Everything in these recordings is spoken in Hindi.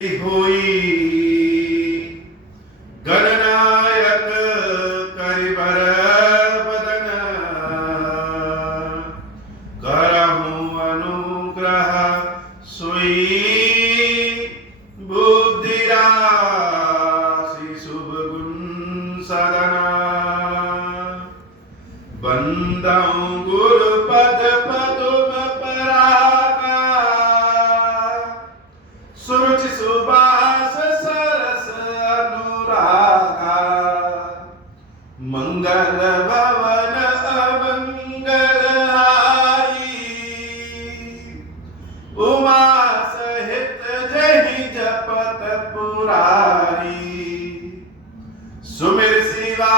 होई गणनायक करिबर बदन करहूं अनुग्रह सोई बुद्धि राशि शुभ गुण सदना बंदऊं गुरु पद पदुम पराका सुरुचि सुबास सरस अनुरागा मंगल भवन अमंगल हारी उमा सहित जहि जपत पुरारी सुमिर शिवा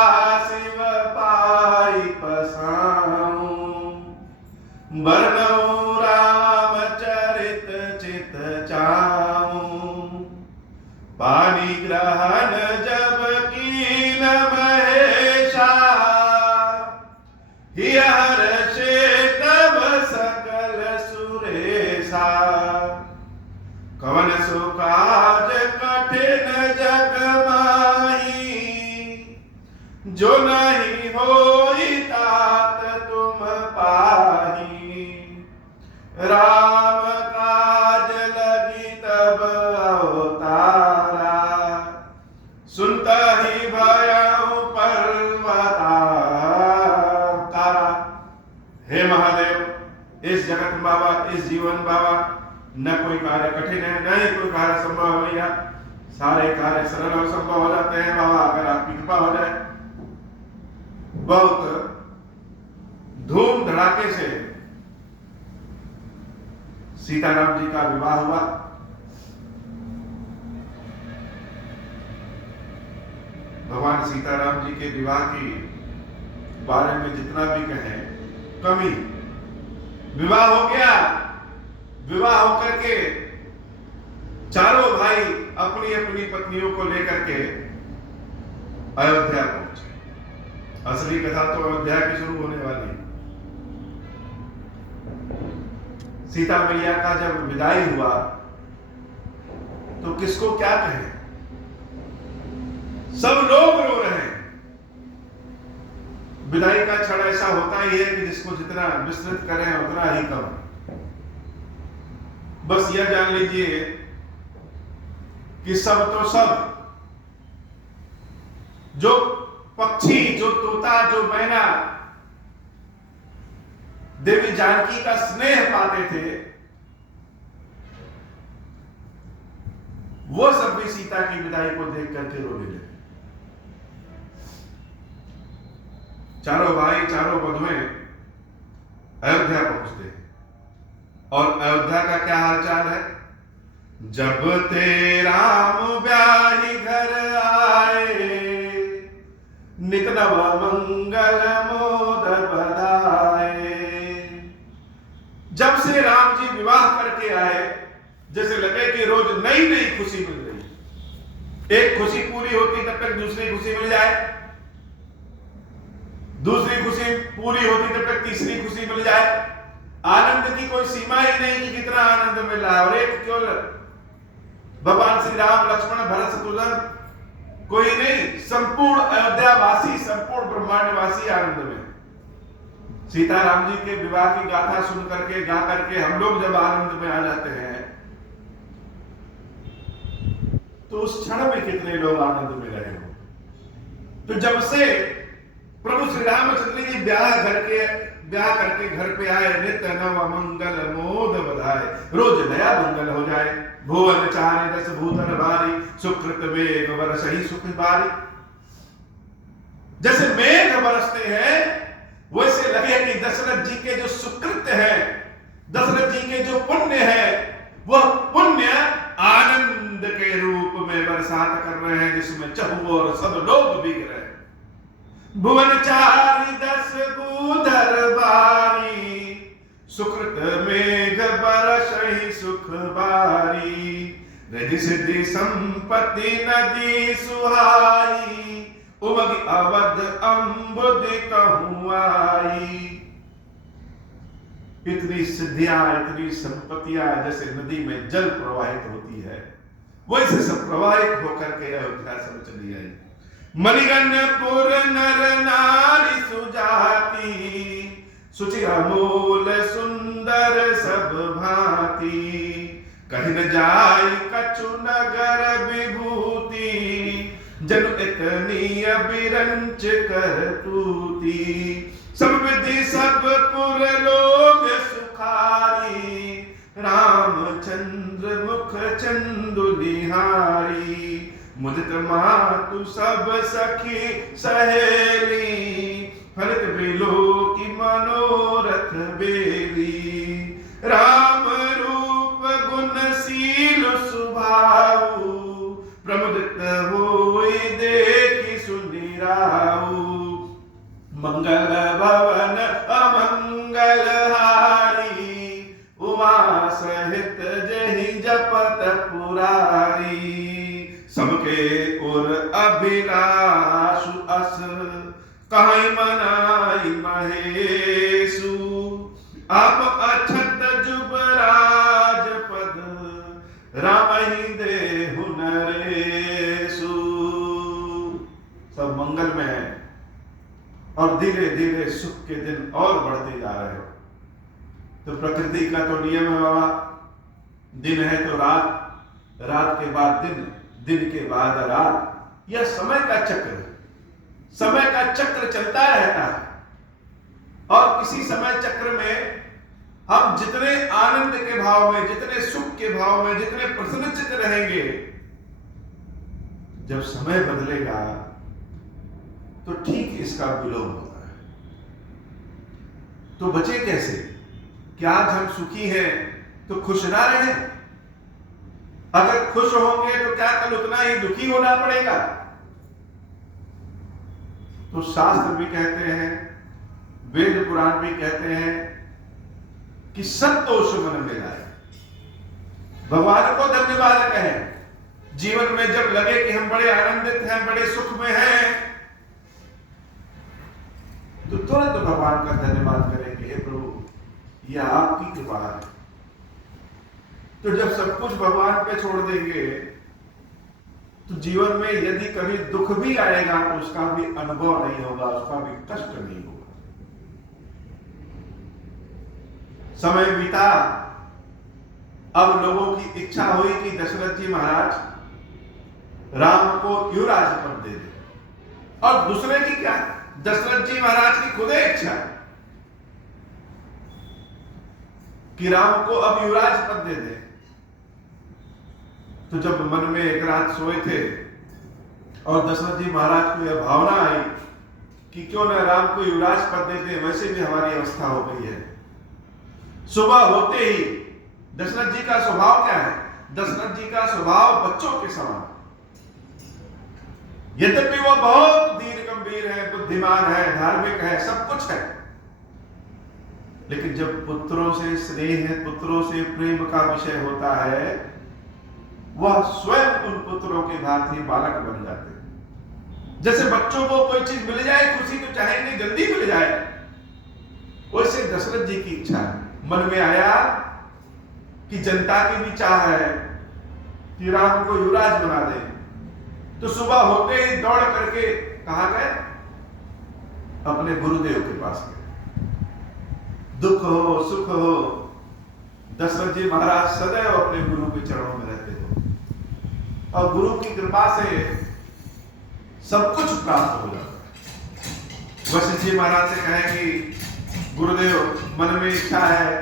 शिव पाई पसाऊं वर्णऊ राम चरित चित चाऊं पानी ग्रहण जब कीन महेशा हर्षे तब सकल सुरेशा कवन सो काज कठिन जग माही जो नहीं होई तात तुम पाही राम काज लगी तब अवतारा सुनता ही भयउ पर्वतारा। हे महादेव, इस जगत बाबा, इस जीवन बाबा, न कोई कार्य कठिन है, न ही कोई कार्य संभव है भैया। सारे कार्य सरल और संभव हो जाते हैं बाबा अगर आपकी कृपा हो जाए। बहुत धूम धड़ाके से सीताराम जी का विवाह हुआ। भगवान सीताराम जी के विवाह की बारे में जितना भी कहें कमी। विवाह हो गया, विवाह होकर के चारों भाई अपनी अपनी पत्नियों को लेकर के अयोध्या पहुंचे। असली कथा तो अयोध्या की शुरू होने वाली है। सीता मैया का जब विदाई हुआ तो किसको क्या कहें, सब लोग रो रहे हैं। विदाई का क्षण ऐसा होता ही है कि जिसको जितना विस्तृत करें उतना ही कम। बस यह जान लीजिए कि सब तो सब, जो पक्षी, जो तोता, जो मैना देवी जानकी का स्नेह पाते थे, वो सब भी सीता की विदाई को देख करके रोने लगे। चारों भाई, चारों बंधुएं अयोध्या पहुंचते हैं। और अयोध्या का क्या हालचाल है? जब ते राम ब्याही घर आए, नित नव मंगल मोद बधाए। जब से राम जी विवाह करके आए, जैसे लगे कि रोज नई नई खुशी मिल रही। एक खुशी पूरी होती तब तक दूसरी खुशी मिल जाए, दूसरी खुशी पूरी होती तब तक तीसरी खुशी मिल जाए। आनंद की कोई सीमा ही नहीं कि कितना आनंद मिल रहा है। और एक केवल भगवान श्री राम, लक्ष्मण, भरत, शत्रुघ्न कोई नहीं, संपूर्ण अयोध्या वासी, संपूर्ण ब्रह्मांड वासी आनंद में। सीताराम जी के विवाह की गाथा सुन करके, गा करके हम लोग जब आनंद में आ जाते हैं तो उस क्षण में कितने लोग आनंद में रहे हो। तो जब से प्रभु श्री रामचंद्र जी ब्याह करके घर पे आए, नित नव मंगल मोद बधाए। रोज नया मंगल हो जाए। भुवन चारे दस भूतन बारी, सुकृत मेघ बरसहि सुख बारी। जैसे मेघ बरसते हैं वैसे लगे कि दशरथ जी के जो सुकृत है, दशरथ जी के जो पुण्य है, वह पुण्य आनंद के रूप में बरसात कर रहे हैं, जिसमें चहुओर सब लोग भीग रहे हैं। भुवन चारि दस भूधर बारी, सुकृत मेघ बरसहि सुख बारी। रिद्धि सिद्धि संपत्ति नदी सुहाई, उमग अवध अम्बुद कहूं आई। इतनी सिद्धियां, इतनी संपत्तियां जैसे नदी में जल प्रवाहित होती है, वैसे सब प्रवाहित होकर के अयोध्या सब चली आई। मणिगणपुर नर नारी सुजाति, सुचि अमूल सुंदर सब भांति। कहीं न जाय कछु नगर विभूति, जनु इतनी अभिरंच कर तूती। सब विधि सब पुर लोग सुखारी, रामचंद्र मुख चंदु निहारी। मुदित मातु सब सखी सहेली, हरित बेलो की मनोरथ बेली। राम रूप गुणशील सुभाऊ, प्रमुदित होई देखी सुनि राऊ। मंगल भवन अमंगल हारी, उमा सहित जहि जपत पुरारी। सबके उर अभिलाषु अस, कहीं मनाई महेशु। आप अछत जुबराज पद, राम ही देहु नरेशु। सब मंगल में है और धीरे धीरे सुख के दिन और बढ़ते जा रहे हो। तो प्रकृति का तो नियम है बाबा, दिन है तो रात, रात के बाद दिन, दिन के बाद रात। यह समय का चक्र, समय का चक्र चलता रहता है। और किसी समय चक्र में हम जितने आनंद के भाव में, जितने सुख के भाव में, जितने प्रसन्नचित्त रहेंगे, जब समय बदलेगा तो ठीक इसका विलोम होता है। तो बचे कैसे? क्या आज हम सुखी हैं तो खुश ना रहें? अगर खुश होंगे तो क्या कल उतना ही दुखी होना पड़ेगा? तो शास्त्र भी कहते हैं, वेद पुराण भी कहते हैं कि संतोष मन में लाए। भगवान को धन्यवाद कहें। जीवन में जब लगे कि हम बड़े आनंदित हैं, बड़े सुख में हैं, तो तुरंत भगवान का धन्यवाद करेंगे, हे प्रभु यह आपकी कृपा है। तो जब सब कुछ भगवान पे छोड़ देंगे तो जीवन में यदि कभी दुख भी आएगा तो उसका भी अनुभव नहीं होगा, उसका भी कष्ट नहीं होगा। समय बीता, अब लोगों की इच्छा हुई कि दशरथ जी महाराज राम को युवराज पद दे दे। और दूसरे की क्या, दशरथ जी महाराज की खुद इच्छा कि राम को अब युवराज पद दे दे। तो जब मन में एक रात सोए थे और दशरथ जी महाराज को यह भावना आई कि क्यों न राम को युवराज पद देते, वैसे भी हमारी अवस्था हो गई है। सुबह होते ही दशरथ जी का स्वभाव क्या है? दशरथ जी का स्वभाव बच्चों के समान। यद्यपि वो बहुत दीन गंभीर है, बुद्धिमान है, धार्मिक है, सब कुछ है, लेकिन जब पुत्रों से स्नेह, पुत्रों से प्रेम का विषय होता है, वह स्वयं उन पुत्रों के भांति बालक बन जाते हैं। जैसे बच्चों को कोई चीज मिल जाए खुशी तो चाहेंगे जल्दी मिल जाए, वैसे दशरथ जी की इच्छा है। मन में आया कि जनता की भी चाह है कि राम को युवराज बना दे, तो सुबह होते ही दौड़ करके कहां गए? अपने गुरुदेव के पास गए। दुख हो सुख हो, दशरथ जी महाराज सदैव अपने गुरु के चरणों में रहते थे और गुरु की कृपा से सब कुछ प्राप्त हो जाता है। वशिष्ठ जी महाराज से कहे कि गुरुदेव मन में इच्छा है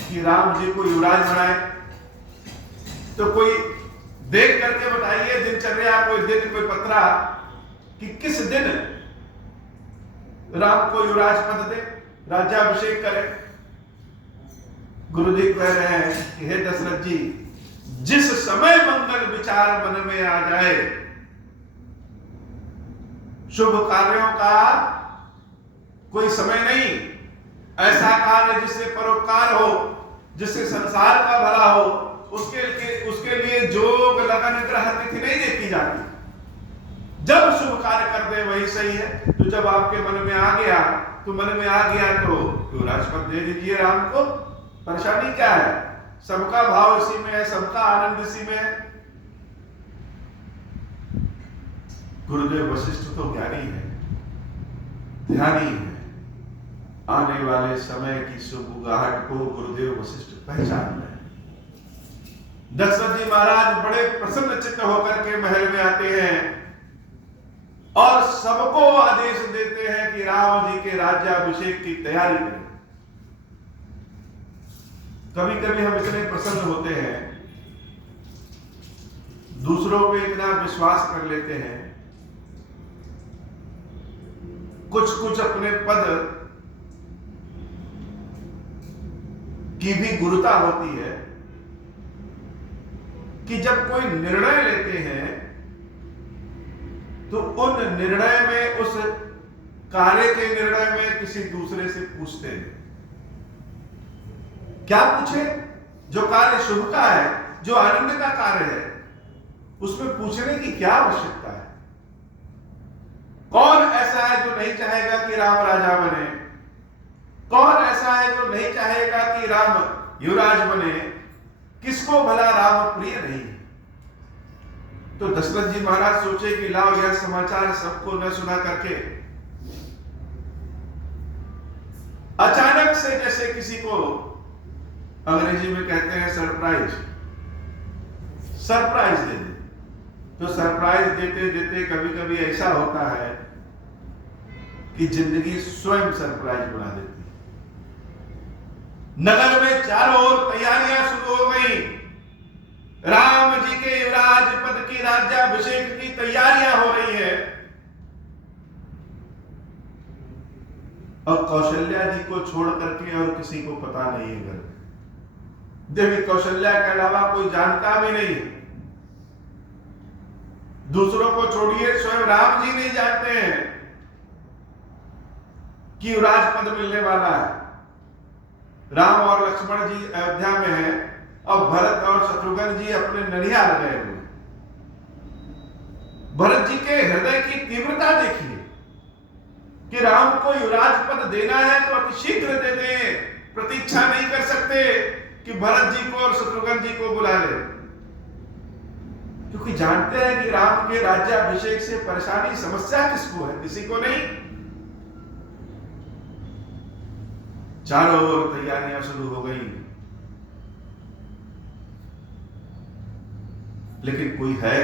कि राम जी को युवराज बनाए, तो कोई देख करके बताइए दिनचर्या, कोई दिन, कोई पत्रा कि किस दिन राम को युवराज पद दे, राज्याभिषेक करे। गुरुदेव कह रहे हैं कि हे दशरथ जी, जिस समय मंगल विचार मन में आ जाए, शुभ कार्यों का कोई समय नहीं। ऐसा कार्य जिससे परोपकार हो, जिससे संसार का भला हो, उसके लिए जोग लगन ग्रह तिथि नहीं देखी जाती। जब शुभ कार्य कर दे वही सही है। तो जब आपके मन में आ गया तो युवराज पद दे दीजिए राम को, परेशानी क्या है? सबका भाव इसी में है, सबका आनंद इसी में है। गुरुदेव वशिष्ठ तो ज्ञानी है, ध्यानी है। आने वाले समय की सुगबुगाहट को गुरुदेव वशिष्ठ पहचान रहे। दशरथ जी महाराज बड़े प्रसन्न चित्त होकर के महल में आते हैं और सबको आदेश देते हैं कि राम जी के राज्याभिषेक की तैयारी करें। कभी कभी हम इतने प्रसन्न होते हैं, दूसरों पे इतना विश्वास कर लेते हैं, कुछ कुछ अपने पद की भी गुरुता होती है कि जब कोई निर्णय लेते हैं तो उन निर्णय में, उस कार्य के निर्णय में किसी दूसरे से पूछते हैं। क्या पूछे? जो कार्य शुभ का है, जो आनंद का कार्य है, उसमें पूछने की क्या आवश्यकता है? कौन ऐसा है जो नहीं चाहेगा कि राम राजा बने? कौन ऐसा है जो नहीं चाहेगा कि राम युवराज बने? किसको भला राम प्रिय नहीं है? तो दशरथ जी महाराज सोचे कि लाओ यह समाचार सबको न सुना करके अचानक से, जैसे किसी को अंग्रेजी में कहते हैं सरप्राइज दे दे। तो सरप्राइज देते देते कभी कभी ऐसा होता है कि जिंदगी स्वयं सरप्राइज बना देती है। नगर में चारों ओर तैयारियां शुरू हो गई। राम जी के युवराज पद की राज्याभिषेक की तैयारियां हो रही है और कौशल्या जी को छोड़ करके और किसी को पता नहीं है। घर देवी कौशल्या के अलावा कोई जानता भी नहीं है। दूसरों को छोड़िए, स्वयं राम जी नहीं जानते हैं कि युवराज पद मिलने वाला है। राम और लक्ष्मण जी अयोध्या में हैं और भरत और शत्रुघ्न जी अपने ननिहाल गए हुए। भरत जी के हृदय की तीव्रता देखिए कि राम को युवराज पद देना है तो अतिशीघ्र दे दें, प्रतीक्षा नहीं कर सकते कि भरत जी को और शत्रुघ्न जी को बुला ले, क्योंकि जानते हैं कि राम के राज्याभिषेक से परेशानी, समस्या किसको है? किसी को नहीं। चारों ओर तैयारियां शुरू हो गई, लेकिन कोई है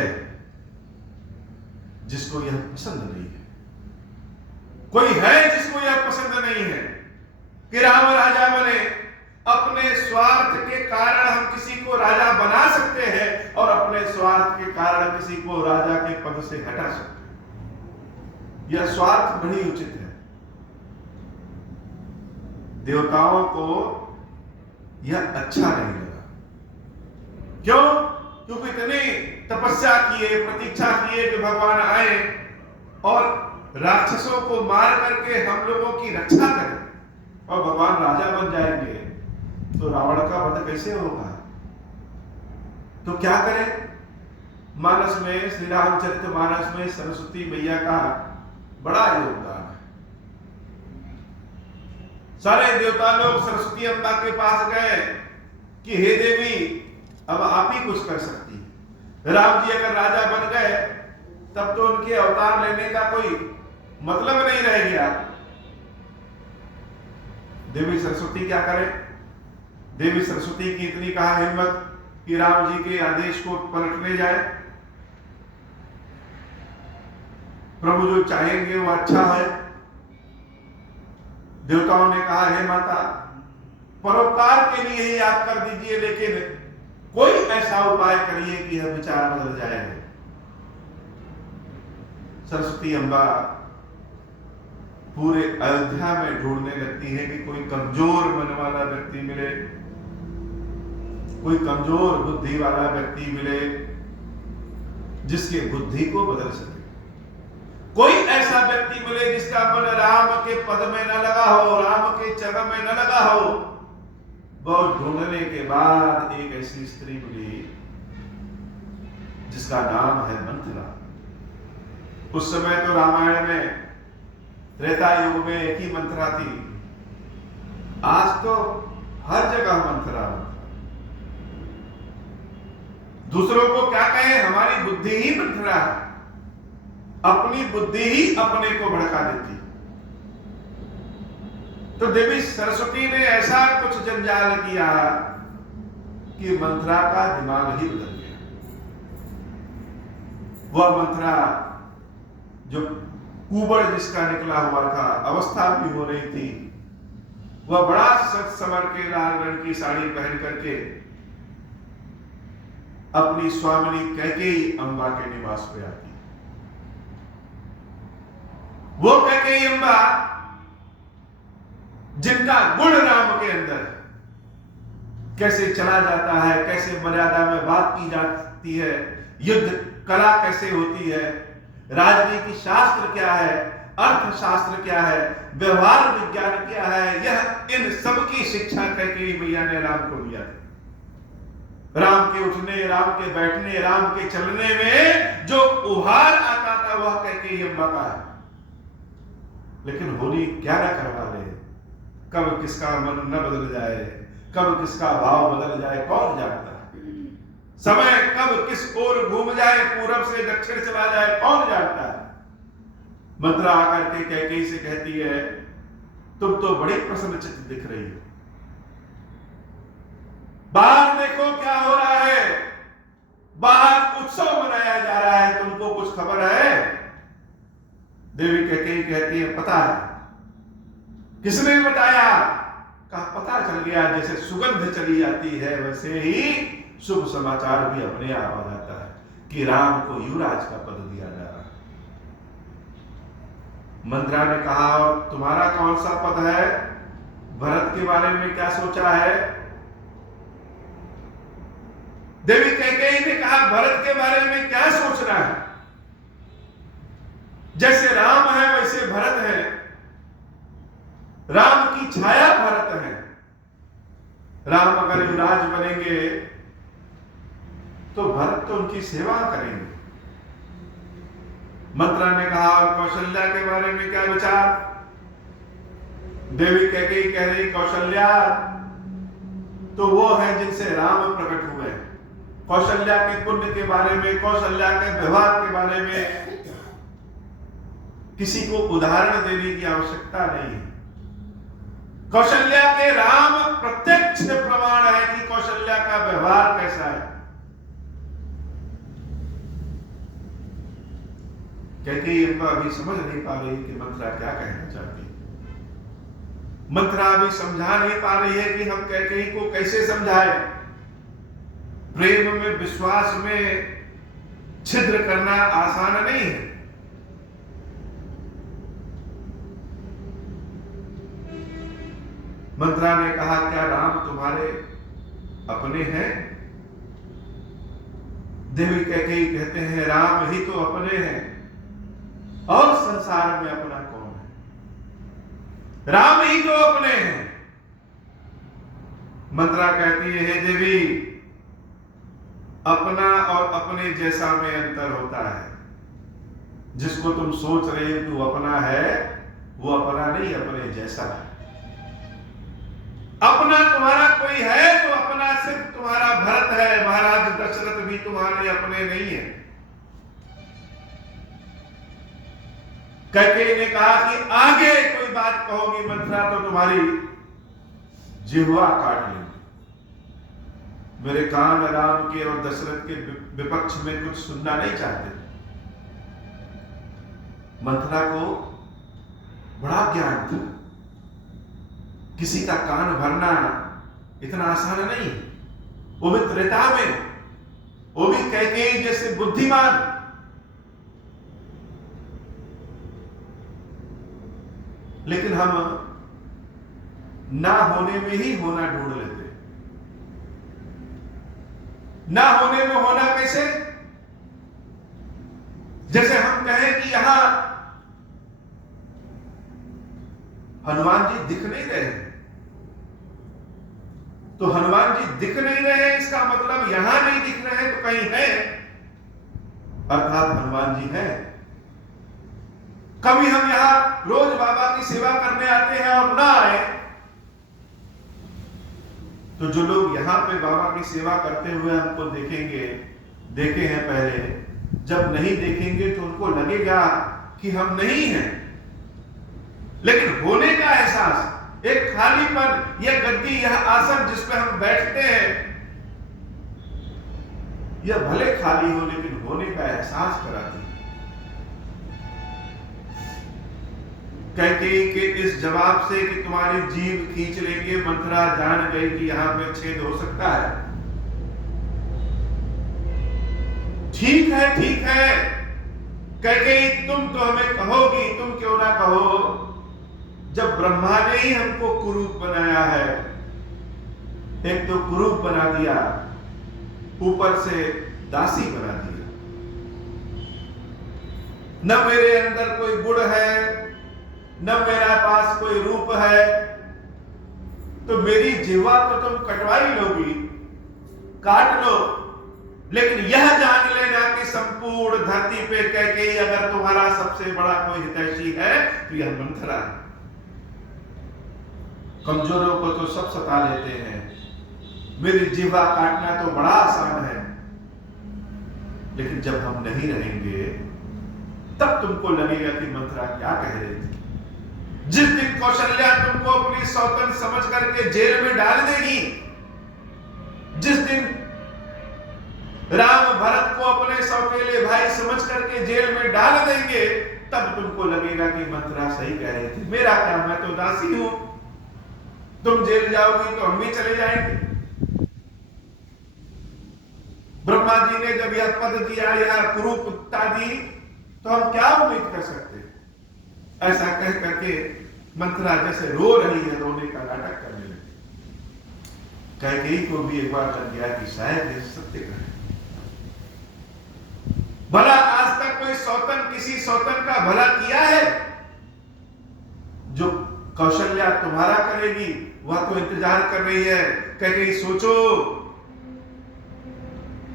जिसको यह पसंद नहीं है। कोई है जिसको यह पसंद नहीं है कि राम राजा बने। अपने स्वार्थ के कारण हम किसी को राजा बना सकते हैं और अपने स्वार्थ के कारण किसी को राजा के पद से हटा सकते हैं। यह स्वार्थ नहीं उचित है। देवताओं को यह अच्छा नहीं लगा। क्यों? क्योंकि इतनी तपस्या किए, प्रतीक्षा किए कि भगवान आए और राक्षसों को मार करके हम लोगों की रक्षा करें और भगवान राजा बन जाएंगे, तो रावण का वध कैसे होगा? तो क्या करें? मानस में, श्री रामचरितमानस में सरस्वती मैया का बड़ा योगदान है। सारे देवता लोग सरस्वती अम्बा के पास गए कि हे देवी, अब आप ही कुछ कर सकती है। राम जी अगर राजा बन गए तब तो उनके अवतार लेने का कोई मतलब नहीं रह गया। देवी सरस्वती क्या करें? देवी सरस्वती की इतनी कहा हिम्मत कि राम जी के आदेश को पलटने जाए। प्रभु जो चाहेंगे वो अच्छा है। देवताओं ने कहा, हे माता, परोपकार के लिए ही आप कर दीजिए, लेकिन कोई ऐसा उपाय करिए कि यह विचार बदल जाए। सरस्वती अम्बा पूरे अयोध्या में ढूंढने लगती है कि कोई कमजोर मन वाला व्यक्ति मिले, कोई कमजोर बुद्धि वाला व्यक्ति मिले जिसके बुद्धि को बदल सके। कोई ऐसा व्यक्ति मिले जिसका मन राम के पद में न लगा हो, राम के चरण में न लगा हो। बहुत ढूंढने के बाद एक ऐसी स्त्री मिली जिसका नाम है मंथरा। उस समय तो रामायण में, त्रेता युग में एक ही मंथरा थी। आज तो हर जगह मंथरा। दूसरों को क्या कहें, हमारी बुद्धि ही मंथरा है। अपनी बुद्धि ही अपने को भड़का देती। तो देवी सरस्वती ने ऐसा कुछ जंजाल किया कि मंथरा का दिमाग ही बदल गया। वह मंथरा जो कुबड़ जिसका निकला हुआ था, अवस्था भी हो रही थी, वह बड़ा सच संवर के लाल रंग की साड़ी पहन करके अपनी स्वामिनी कैकेयी अम्बा के निवास पे आती। वो कैकेयी अम्बा जिनका गुण राम के अंदर कैसे चला जाता है, कैसे मर्यादा में बात की जाती है, युद्ध कला कैसे होती है, राजनीति शास्त्र क्या है, अर्थशास्त्र क्या है, व्यवहार विज्ञान क्या है, यह इन सब की शिक्षा कैकेयी मैया ने राम को दिया था। राम के उठने, राम के बैठने, राम के चलने में जो उभार आता था वह कैकेयी अम्बा का है। लेकिन होली क्या न करवा ले, कब किसका मन न बदल जाए, कब किसका भाव बदल जाए कौन जानता है। समय कब किस ओर घूम जाए, पूरब से दक्षिण चला जाए कौन जानता है। मंत्रा आकर के कैकेयी से कहती है, तुम तो बड़ी प्रसन्नचित्त दिख रही हो, बाहर देखो क्या हो रहा है, बाहर उत्सव मनाया जा रहा है, तुमको कुछ खबर है? देवी कैकेयी कहती है, पता है। किसने बताया? कहा पता चल गया, जैसे सुगंध चली जाती है वैसे ही शुभ समाचार भी अपने आप आ जाता है कि राम को युवराज का पद दिया जा रहा है। मंत्रा ने कहा, और तुम्हारा कौन सा पद है? भरत के बारे में क्या सोचा है? देवी कैकेयी ने कहा, भरत के बारे में क्या सोचना है? जैसे राम है वैसे भरत है, राम की छाया भरत है। राम अगर युवराज बनेंगे तो भरत तो उनकी सेवा करेंगे। मंत्रा ने कहा, और कौशल्या के बारे में क्या विचार? देवी कैकेयी कह रही, कौशल्या तो वो है जिनसे राम प्रकट हुए। कौशल्या के पुण्य के बारे में, कौशल्या के व्यवहार के बारे में किसी को उदाहरण देने की आवश्यकता नहीं है। कौशल्या के राम प्रत्यक्ष प्रमाण है कि कौशल्या का व्यवहार कैसा है। कैकेयी अम्बा अभी समझ नहीं पा रही कि मंत्रा क्या कहना चाहती है। मंत्रा अभी समझा नहीं पा रही है कि हम कैकेयी को कैसे समझाएं। प्रेम में, विश्वास में छिद्र करना आसान नहीं है। मंत्रा ने कहा, क्या राम तुम्हारे अपने हैं? देवी कैकेयी कहते हैं, राम ही तो अपने हैं, और संसार में अपना कौन है? राम ही तो अपने हैं। मंत्रा कहती है, हे देवी, अपना और अपने जैसा में अंतर होता है। जिसको तुम सोच रहे हो कि वो अपना है, वो अपना नहीं, अपने जैसा है। अपना तुम्हारा कोई है तो अपना सिर्फ तुम्हारा भरत है, महाराज दशरथ भी तुम्हारे अपने नहीं है। कैकेयी ने कहा कि आगे कोई बात कहोगी मंत्रा तो तुम्हारी जिह्वा काट लेंगे। मेरे कान राम के और दशरथ के विपक्ष में कुछ सुनना नहीं चाहते। मंत्रा को बड़ा ज्ञान था, किसी का कान भरना इतना आसान नहीं, वो भी त्रेता में, वो भी कैकेयी जैसे बुद्धिमान। लेकिन हम ना होने में ही होना ढूंढ लेते। ना होने में होना कैसे? जैसे हम कहें कि यहां हनुमान जी दिख नहीं रहे, तो हनुमान जी दिख नहीं रहे इसका मतलब यहां नहीं दिख रहे तो कहीं है, अर्थात हनुमान जी है। कभी हम यहां रोज बाबा की सेवा करने आते हैं और ना आए, तो जो लोग यहां पे बाबा की सेवा करते हुए हमको देखेंगे, देखे हैं पहले, जब नहीं देखेंगे तो उनको लगेगा कि हम नहीं हैं, लेकिन होने का एहसास, एक खालीपन, यह गद्दी, यह आसन जिस पे हम बैठते हैं, यह भले खाली हो लेकिन होने का एहसास कराती है। कैकेयी के इस जवाब से कि तुम्हारी जीभ खींच लेंगे, मंथरा जान गई कि यहां पे छेद हो सकता है। ठीक है, ठीक है कैकेयी, तुम तो हमें कहोगी, तुम क्यों ना कहो, जब ब्रह्मा ने ही हमको कुरूप बनाया है, एक तो कुरूप बना दिया, ऊपर से दासी बना दिया। न मेरे अंदर कोई गुण है, न मेरा पास कोई रूप है, तो मेरी जीवा तो तुम कटवाई लोगी, काट लो, लेकिन यह जान लेना कि संपूर्ण धरती पे कैकेयी अगर तुम्हारा सबसे बड़ा कोई हितैषी है तो यह मंथरा है। कमजोरों को तो सब सता लेते हैं, मेरी जीवा काटना तो बड़ा आसान है, लेकिन जब हम नहीं रहेंगे तब तुमको लगेगा कि मंथरा क्या कह रही थी। जिस दिन कौशल्या तुमको अपनी सौतन समझ करके जेल में डाल देगी, जिस दिन राम भरत को अपने सौतेले भाई समझ करके जेल में डाल देंगे, तब तुमको लगेगा कि मंथरा सही कह रही थी। मेरा क्या, मैं तो दासी हूं, तुम जेल जाओगी तो हम भी चले जाएंगे। ब्रह्मा जी ने जब यह पद दिया, यह कुरूपता दी, तो हम क्या उम्मीद कर सकते? ऐसा कह करके मंथरा जैसे रो रही है, रोने का नाटक करने लगी। कैकेयी को भी एक बार लग गया कि शायद ये सत्य कहे। भला आज तक कोई सौतन किसी सौतन का भला किया है? जो कौशल्या तुम्हारा करेगी वह तो इंतजार कर रही है। कैकेयी सोचो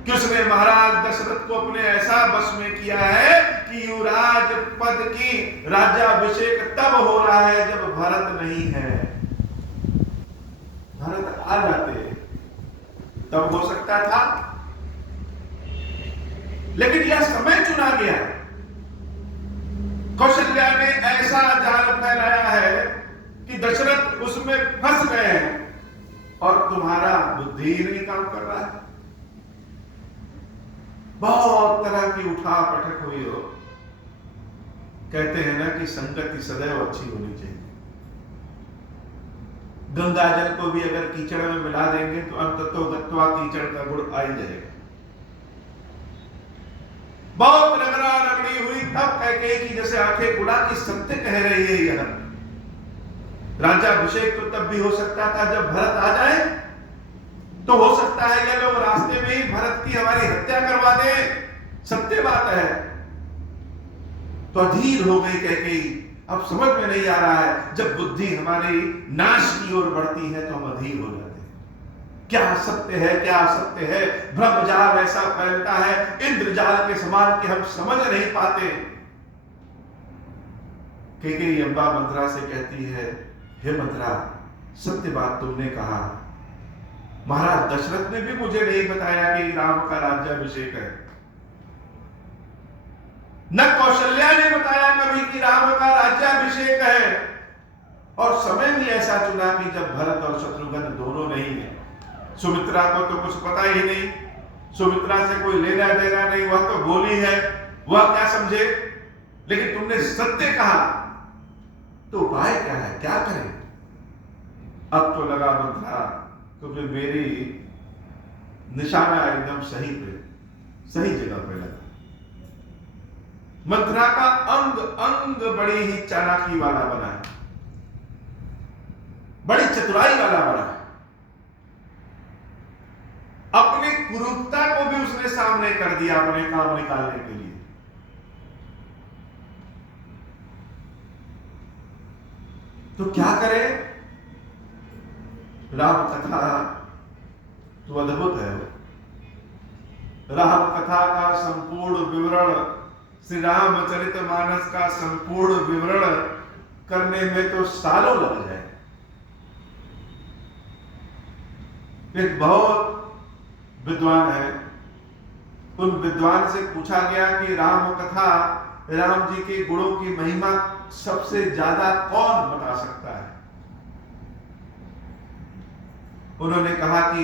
कि उसने महाराज दशरथ को अपने ऐसा बस में किया है कि युवराज पद की राज्याभिषेक तब हो रहा है जब भरत नहीं है। भरत आ जाते तब हो सकता था, लेकिन यह समय चुना गया। कौशल्या ने ऐसा जाल फैलाया है कि दशरथ उसमें फंस गए हैं और तुम्हारा बुद्धि ही नहीं काम कर रहा है। बहुत तरह की उठा पटक हुई हो। कहते हैं ना कि संगति सदैव अच्छी होनी चाहिए। गंगा जल को भी अगर कीचड़ में मिला देंगे तो अंततो गत्वा कीचड़ का गुण आ ही जाएगा। बहुत रगड़ा रगड़ी हुई, तब कैकेयी की जैसे आंखें खुला कि सत्य कह रही है यह। राज्याभिषेक तो तब भी हो सकता था जब भरत आ जाए, तो हो सकता है ये लोग रास्ते में ही भरत की हमारी हत्या करवा दें, सत्य बात है। तो अधीर हो गई कैकेयी। अब समझ में नहीं आ रहा है, जब बुद्धि हमारी नाश की ओर बढ़ती है तो हम अधीर हो जाते हैं। क्या सत्य है, क्या असत्य है, ब्रह्मजाल ऐसा फैलता है इंद्रजाल के समान कि हम समझ नहीं पाते। कैकेयी अम्बा मंथरा से कहती है, हे मंथरा, सत्य बात तुमने कहा। महाराज दशरथ ने भी मुझे नहीं बताया कि राम का राज्याभिषेक है। न कौशल्या ने बताया कभी कि राम का राज्याभिषेक है। और समय भी ऐसा चुना कि जब भरत और शत्रुघ्न दोनों नहीं है। सुमित्रा को तो कुछ पता ही नहीं, सुमित्रा से कोई लेना देना नहीं, वह तो भोली है, वह क्या समझे। लेकिन तुमने सत्य कहा, तो उपाय क्या है, क्या करें? अब तो लगा मंथरा, क्योंकि मेरी निशाना एकदम सही पे, सही जगह पे लगा। मंथरा का अंग अंग बड़ी ही चालाकी वाला बना है, बड़ी चतुराई वाला बना है। अपनी कुरूपता को भी उसने सामने कर दिया अपने काम निकालने के लिए। तो क्या करे? राम कथा तो अद्भुत है। राम कथा का संपूर्ण विवरण, श्री रामचरितमानस का संपूर्ण विवरण करने में तो सालों लग जाए। एक बहुत विद्वान है, उन विद्वान से पूछा गया कि राम कथा, राम जी के गुणों की महिमा सबसे ज्यादा कौन बता सकता है? उन्होंने कहा कि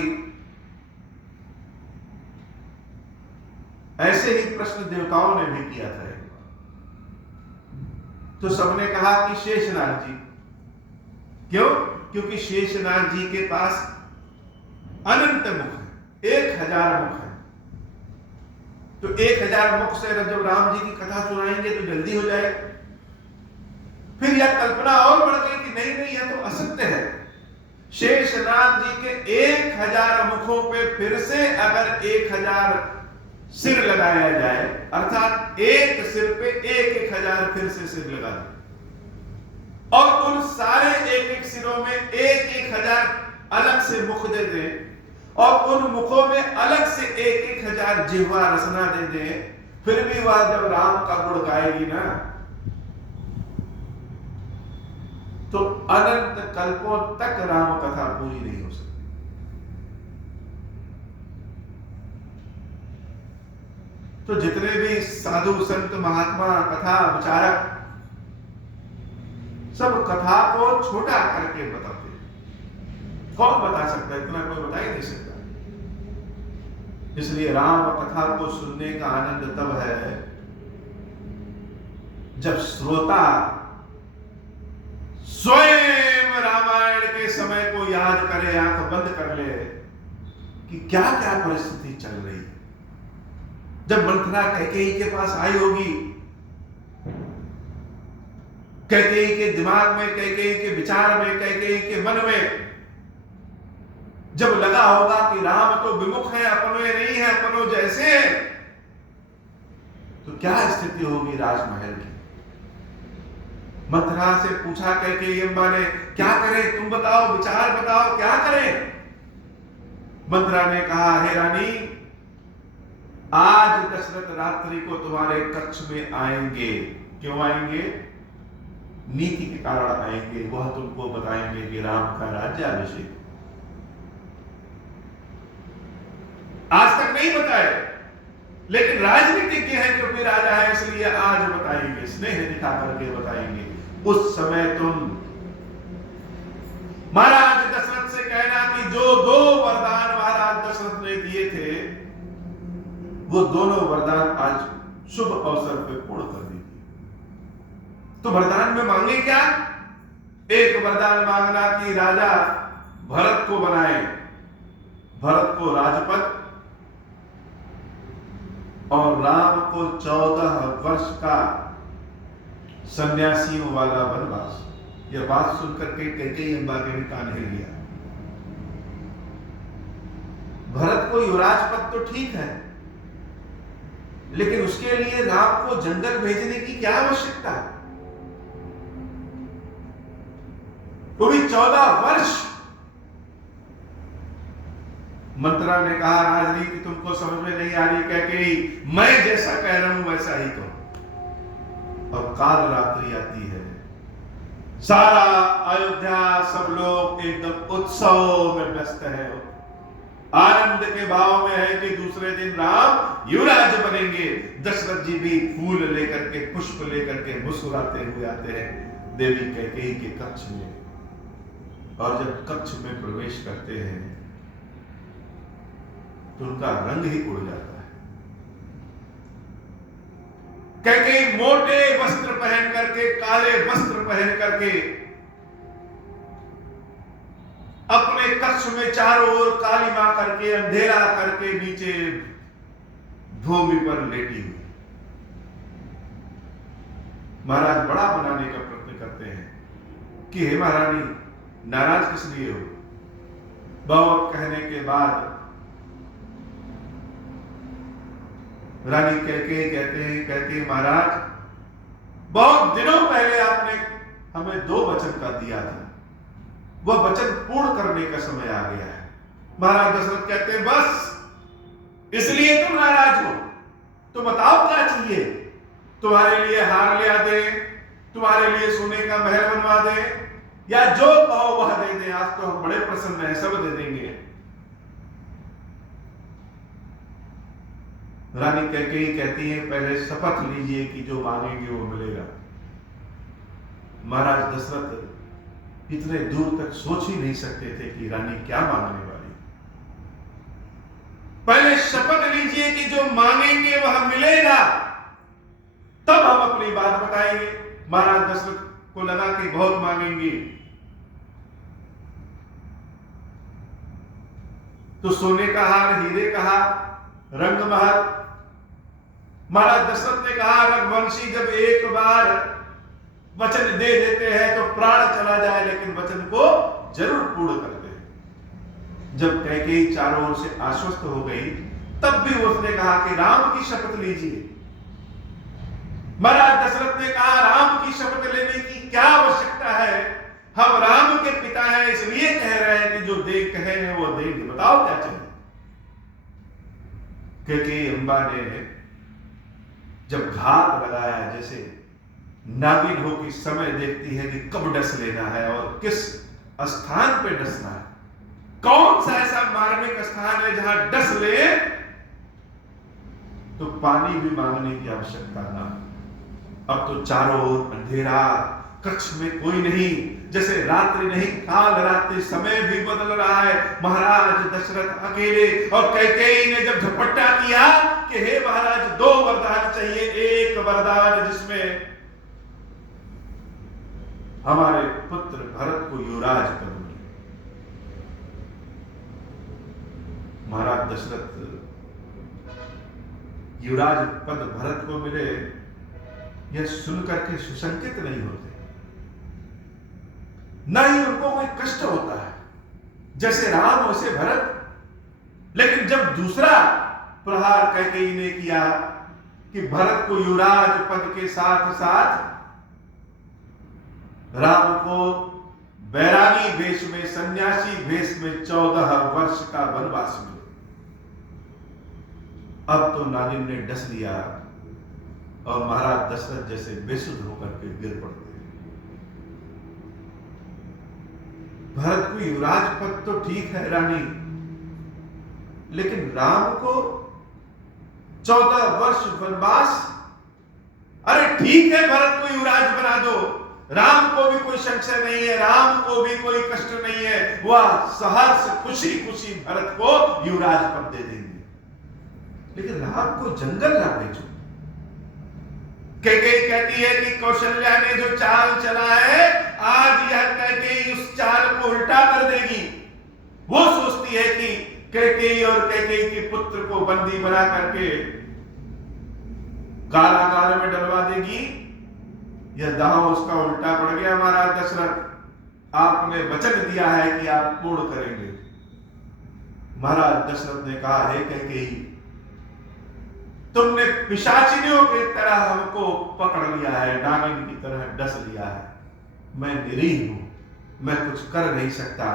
ऐसे ही प्रश्न देवताओं ने भी किया था। तो सबने कहा कि शेषनाग जी। क्यों? क्योंकि शेषनाग जी के पास अनंत मुख है, 1000 मुख है। तो 1000 मुख से जब राम जी की कथा सुनाएंगे तो जल्दी हो जाए। फिर यह कल्पना और बढ़ गई कि नहीं नहीं, यह तो असत्य है। शेषनाग जी के 1000 मुखों पे फिर से अगर 1000 सिर लगाया जाए, अर्थात एक सिर पे 1000 फिर से सिर लगा दे, और उन सारे 1 सिरों में 1000 अलग से मुख दे दे, और उन मुखों में अलग से 1000 जिह्वा रसना दे दे, फिर भी वह जब राम का गुण गाएगी ना, तो अनंत कल्पों तक राम कथा पूरी नहीं हो सकती। तो जितने भी साधु संत महात्मा कथा विचारक सब कथा को छोटा करके बताते हैं। कौन बता सकता है? इतना कोई बता ही नहीं सकता। इसलिए राम कथा को सुनने का आनंद तब है जब श्रोता स्वयं रामायण के समय को याद करे, आंख बंद कर ले कि क्या क्या परिस्थिति चल रही है। जब मंथरा कैकेयी के पास आई होगी, कैकेयी के दिमाग में, कैकेयी के विचार में, कैकेयी के मन में जब लगा होगा कि राम तो विमुख है, अपने नहीं है, अपनों जैसे, तो क्या स्थिति होगी राजमहल की। मंथरा से पूछा कैकेयी अम्मा ने, क्या करें तुम बताओ, विचार बताओ, क्या करें? मंथरा ने कहा, हे रानी, आज दशरथ रात्रि को तुम्हारे कक्ष में आएंगे। क्यों आएंगे? नीति के कारण आएंगे। वह तुमको बताएंगे कि राम का राज्याभिषेक। आज तक नहीं बताए, लेकिन राजनीतिज्ञ हैं जो भी राजा है, इसलिए आज बताएंगे, स्नेह दिखा करके बताएंगे। उस समय तुम महाराज दशरथ से कहना कि जो 2 वरदान महाराज दशरथ ने दिए थे, वो दोनों वरदान आज शुभ अवसर पे पूर्ण कर दीजिए। तो वरदान में मांगे क्या? एक वरदान मांगना कि राजा भरत को बनाए, भरत को राजपद, और राम को 14 वर्ष का सन्यासियों वाला वनवास। यह बात सुनकर के कैकेयी अम्मा के भी कान हिल गया। भरत को युवराज पद तो ठीक है, लेकिन उसके लिए राम को जंगल भेजने की क्या आवश्यकता है? वो भी 14 वर्ष। मंत्रा ने कहा, राजनीति तुमको समझ में नहीं आ रही, कैकेयी मैं जैसा कह रहा हूं वैसा ही कहो। और काल रात्रि आती है, सारा अयोध्या सब लोग एकदम उत्सव में व्यस्त है, आनंद के भाव में है कि दूसरे दिन राम युवराज बनेंगे। दशरथ जी भी फूल लेकर के, पुष्प लेकर के मुस्कुराते हुए आते हैं देवी कैकेयी के कक्ष में। और जब कक्ष में प्रवेश करते हैं तो उनका रंग ही उड़ जाता है। कैकेयी मोटे वस्त्र पहन करके, काले वस्त्र पहन करके अपने कक्ष में चारों ओर कालीमा करके, अंधेरा करके नीचे भूमि पर लेटी हुई। महाराज बड़ा बनाने का प्रयत्न करते हैं कि हे महारानी, नाराज किस लिए हो? बहुत कहने के बाद रानी कैकेयी कहती है, महाराज बहुत दिनों पहले आपने हमें 2 वचन का दिया था, वह वचन पूर्ण करने का समय आ गया है। महाराज दशरथ कहते हैं, बस इसलिए तुम नाराज हो? तो बताओ क्या चाहिए? तुम्हारे लिए हार ले आ दे, तुम्हारे लिए सोने का महल बनवा दे, या जो कहो वह दे दे। आज तो हम बड़े प्रसन्न हैं, सब दे देंगे। रानी कैकेयी कहती है पहले शपथ लीजिए कि जो मांगेंगे वो मिलेगा। महाराज दशरथ इतने दूर तक सोच ही नहीं सकते थे कि रानी क्या मांगने वाली। पहले शपथ लीजिए कि जो मांगेंगे वह मिलेगा, तब हम अपनी बात बताएंगे। महाराज दशरथ को लगा कि बहुत मांगेंगे, तो सोने का हार, हीरे का हार, रंगमहल। महाराज दशरथ ने कहा रघुवंशी जब एक बार वचन दे देते हैं तो प्राण चला जाए, लेकिन वचन को जरूर पूर्ण करते हैं। जब कैकेयी चारों ओर से आश्वस्त हो गई, तब भी उसने कहा कि राम की शपथ लीजिए। महाराज दशरथ ने कहा राम की शपथ लेने की क्या आवश्यकता है, हम राम के पिता हैं, इसलिए कह रहे हैं कि जो दे कहे हैं वो देंगे, बताओ क्या चाहिए। कैकेयी अम्बा ने जब घात लगाया, जैसे नागिन हो कि समय देखती है कि कब डस लेना है और किस स्थान पे डसना है, कौन सा ऐसा मार्मिक स्थान है जहां डस ले तो पानी भी मांगने की आवश्यकता ना। अब तो चारों ओर अंधेरा, कक्ष में कोई नहीं, जैसे रात्रि नहीं काल रात्रि, समय भी बदल रहा है। महाराज दशरथ अकेले, और कैकेयी ने जब झपट्टा किया कि हे महाराज दो वरदान चाहिए, एक वरदान जिसमें हमारे पुत्र भरत को युवराज पद मिले। महाराज दशरथ युवराज पद भरत को मिले, यह सुनकर के सुसंकित नहीं होते, न ही उनको कोई कष्ट होता है, जैसे राम वैसे भरत। लेकिन जब दूसरा प्रहार कैकेयी ने किया कि भरत को युवराज पद के साथ साथ राम को बैरागी भेष में, सन्यासी भेष में 14 वर्ष का वनवास मिले, अब तो नागिन ने डस लिया और महाराज दशरथ जैसे बेसुध होकर के गिर पड़ते। भरत को युवराज पद तो ठीक है रानी, लेकिन राम को 14 वर्ष वनवास, अरे ठीक है भरत को युवराज बना दो, राम को भी कोई संशय नहीं है, राम को भी कोई कष्ट नहीं है, वह सहर्ष खुशी खुशी भरत को युवराज पद दे देंगे, लेकिन राम को जंगल ना भेजो। कैकेयी कहती है कि कौशल्या ने जो चाल चला है, आज यह कैकेयी उस चाल को उल्टा कर देगी। वो सोचती है कि कैकेयी और कैकेयी के पुत्र को बंदी बना करके कारागार में डलवा देगी। यह दांव उसका उल्टा पड़ गया। महाराज दशरथ, आपने वचन दिया है कि आप पूर्ण करेंगे। महाराज दशरथ ने कहा हे कैकेयी, तुमने पिशाचिनियों की तरह हमको पकड़ लिया है, नागिन की तरह डस लिया है, मैं निरीह हूं, मैं कुछ कर नहीं सकता,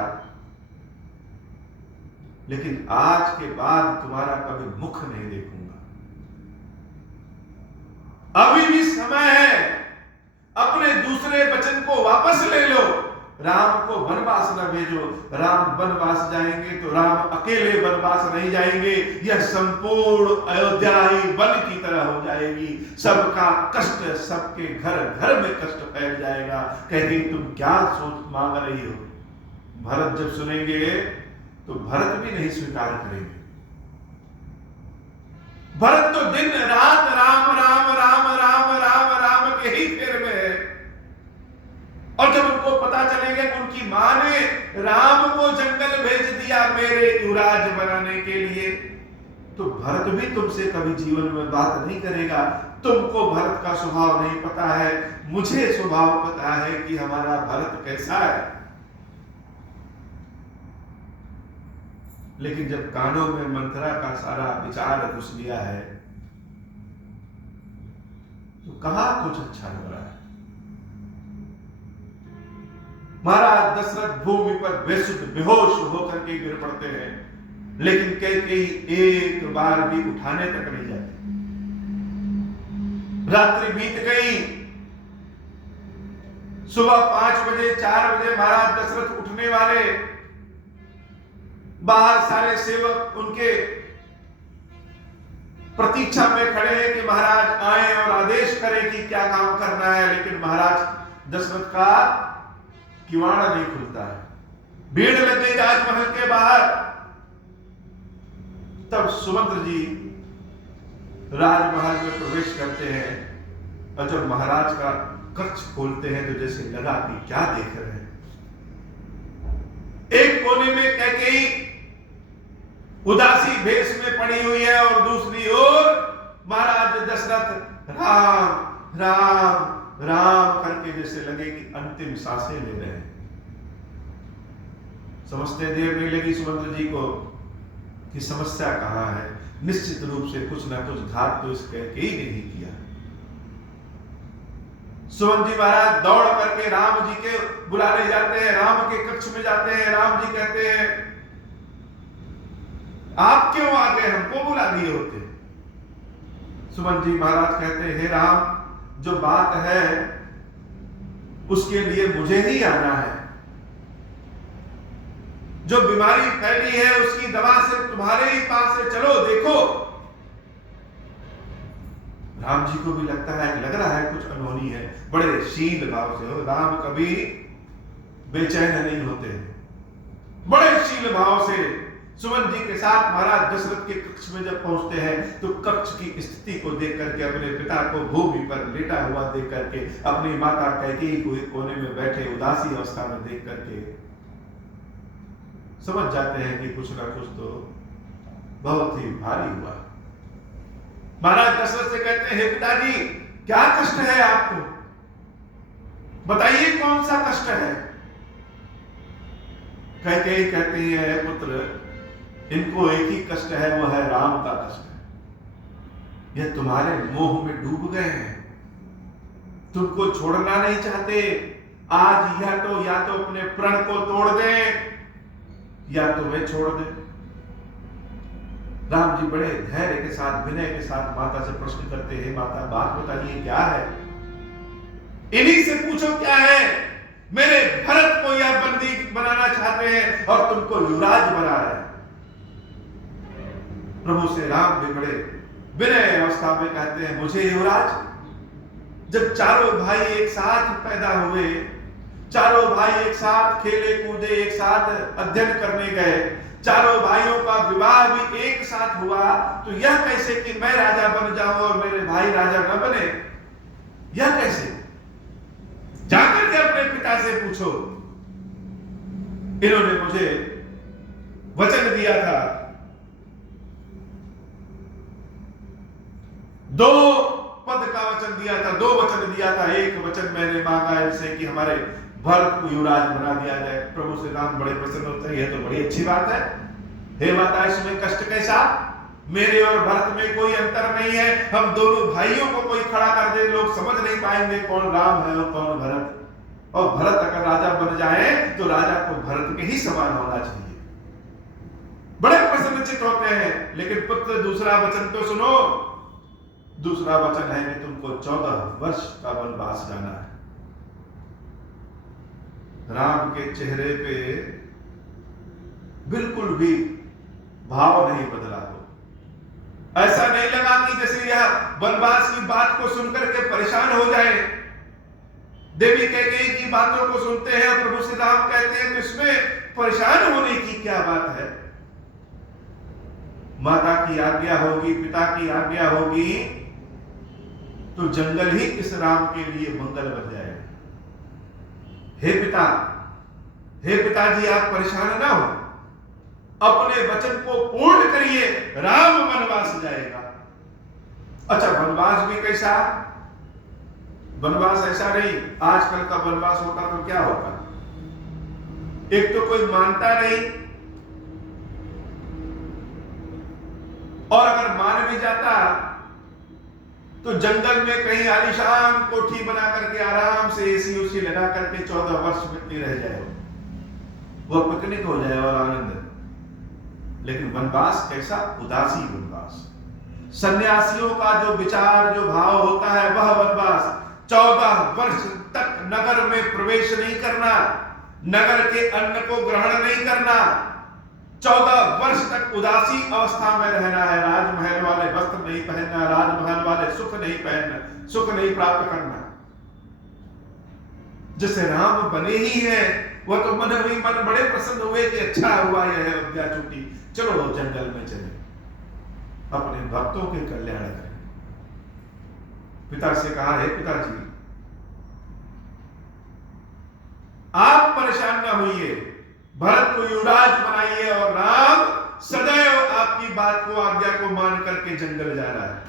लेकिन आज के बाद तुम्हारा कभी मुख नहीं देखूंगा। अभी भी समय है, अपने दूसरे वचन को वापस ले लो, राम को वनवास न भेजो। राम वनवास जाएंगे तो राम अकेले वनवास नहीं जाएंगे, यह संपूर्ण अयोध्या ही वन की तरह हो जाएगी, सबका कष्ट, सबके घर घर में कष्ट फैल जाएगा। कहती तुम क्या सोच मांग रही हो। भरत जब सुनेंगे तो भरत भी नहीं स्वीकार करेंगे। भरत तो दिन रात राम राम राम राम राम राम के ही फेर में है, और जब उनको पता चलेगा कि उनकी मां ने राम को जंगल भेज दिया मेरे युवराज बनाने के लिए, तो भरत भी तुमसे कभी जीवन में बात नहीं करेगा। तुमको भरत का स्वभाव नहीं पता है, मुझे स्वभाव पता है कि हमारा भरत कैसा है। लेकिन जब कानों में मंथरा का सारा विचार घुस लिया है, तो कहां कुछ अच्छा लग रहा है। महाराज दशरथ भूमि पर बेसुध बेहोश होकर के गिर पड़ते हैं, लेकिन कैकेयी एक बार भी उठाने तक नहीं जाती। रात्रि बीत गई, सुबह 5 बजे 4 बजे महाराज दशरथ उठने वाले, बाहर सारे सेवक उनके प्रतीक्षा में खड़े हैं कि महाराज आए और आदेश करें कि क्या काम करना है, लेकिन महाराज दशरथ का किवाड़ा नहीं खुलता है। भीड़ लग गई राजमहल के बाहर। तब सुमंत्र जी राजमहल में प्रवेश करते हैं और जब महाराज का कक्ष खोलते हैं तो जैसे लगा कि क्या देख रहे हैं। एक कोने में कैकेयी उदासी भेष में पड़ी हुई है और दूसरी ओर महाराज दशरथ राम राम राम करके जैसे लगे कि अंतिम सांसें ले रहे हैं। समझते देर नहीं लगी सुमंत्र जी को कि समस्या कहां है। निश्चित रूप से कुछ ना कुछ घात तो इस कैकेयी ने ही किया। सुमंत्र जी महाराज दौड़ करके राम जी के बुलाने जाते हैं, राम के कक्ष में जाते हैं। राम जी कहते हैं आप क्यों आ गए, हमको बुला लिए होते। सुमंत्र जी महाराज कहते हैं हे राम, जो बात है उसके लिए मुझे ही आना है। जो बीमारी फैली है उसकी दवा सिर्फ तुम्हारे ही पास है, चलो देखो। राम जी को भी लगता है, लग रहा है कुछ अनहोनी है। बड़े शील भाव से हो, राम कभी बेचैन नहीं होते। बड़े शील भाव से सुमन जी के साथ महाराज दशरथ के कक्ष में जब पहुंचते हैं तो कक्ष की स्थिति को देख करके, अपने पिता को भूमि पर लेटा हुआ देख करके, अपनी माता कैकेयी को एक कोने में बैठे उदासी अवस्था में देख करके समझ जाते हैं कि कुछ ना कुछ तो बहुत ही भारी हुआ। महाराज दशरथ से कहते हैं हे पिताजी, क्या कष्ट है आपको, बताइए कौन सा कष्ट है। कैकेयी कहती है पुत्र, इनको एक ही कष्ट है, वो है राम का कष्ट है। यह तुम्हारे मोह में डूब गए हैं, तुमको छोड़ना नहीं चाहते। आज या तो अपने प्रण को तोड़ दें या तुम्हें छोड़ दे। राम जी बड़े धैर्य के साथ, विनय के साथ माता से प्रश्न करते हैं, माता बात बताइए क्या है। इन्हीं से पूछो क्या है। मेरे भरत को यह बंदी बनाना चाहते हैं और तुमको युवराज बना रहे हैं। प्रभु से राम भी बड़े विनय अवस्था में कहते हैं मुझे युवराज। जब चारों भाई एक साथ पैदा हुए, चारों भाई एक साथ खेले कूदे, एक साथ अध्ययन करने गए, चारों भाइयों का विवाह भी एक साथ हुआ, तो यह कैसे कि मैं राजा बन जाऊं और मेरे भाई राजा न बने, यह कैसे। जाकर के अपने पिता से पूछो। इन्होंने मुझे वचन दिया था, 2 पद का वचन दिया था, 2 वचन दिया था। एक वचन मैंने मांगा इनसे कि हमारे भरत को युवराज बना दिया जाए। प्रभु से राम बड़े प्रसन्न होते हैं, यह तो बड़ी अच्छी बात है। हे माता, इसमें कष्ट कैसा, मेरे और भरत में कोई अंतर नहीं है। हम दोनों भाइयों को कोई खड़ा कर दे, लोग समझ नहीं पाएंगे कौन राम है और कौन भरत। और भरत अगर राजा बन जाए तो राजा को भरत के ही समान होना चाहिए। बड़े प्रसन्नचित होते हैं। लेकिन पुत्र दूसरा वचन तो सुनो। दूसरा वचन है कि तुमको 14 वर्ष का वनवास जाना है। राम के चेहरे पे बिल्कुल भी भाव नहीं बदला हो। ऐसा नहीं लगा कि जैसे यह वनवास की बात को सुनकर के परेशान हो जाए। देवी कैकेयी की बातों को सुनते हैं, प्रभु श्री राम कहते हैं तो इसमें परेशान होने की क्या बात है। माता की आज्ञा होगी, पिता की आज्ञा होगी तो जंगल ही इस राम के लिए मंगल बन जाएगा। हे पिताजी, आप परेशान ना हो, अपने वचन को पूर्ण करिए, राम वनवास जाएगा। अच्छा, वनवास भी कैसा? वनवास ऐसा नहीं, आजकल का वनवास होता तो क्या होता। एक तो कोई मानता नहीं, और अगर मान भी जाता तो जंगल में कहीं आलीशान कोठी बना करके आराम से एसी उसी लगा करके 14 वर्ष बितती रह जाए, वो पिकनिक हो जाए और आनंद। लेकिन वनवास कैसा? उदासी वनवास। सन्यासियों का जो विचार, जो भाव होता है वह वनवास। 14 वर्ष तक नगर में प्रवेश नहीं करना, नगर के अन्न को ग्रहण नहीं करना, 14 वर्ष तक उदासी अवस्था में रहना है, राजमहल वाले वस्त्र नहीं पहनना, राजमहल वाले सुख नहीं पहनना, सुख नहीं प्राप्त करना। जैसे राम बने ही हैं, वह तो मन बड़े प्रसन्न हुए कि अच्छा हुआ यह अयोध्या छूटी, चलो जंगल में चले, अपने भक्तों के कल्याण करें। पिता से कहा, है पिताजी आप परेशान ना होइए, भरत को युवराज बनाइए और राम सदैव आपकी बात को, आज्ञा को मान करके जंगल जा रहा है।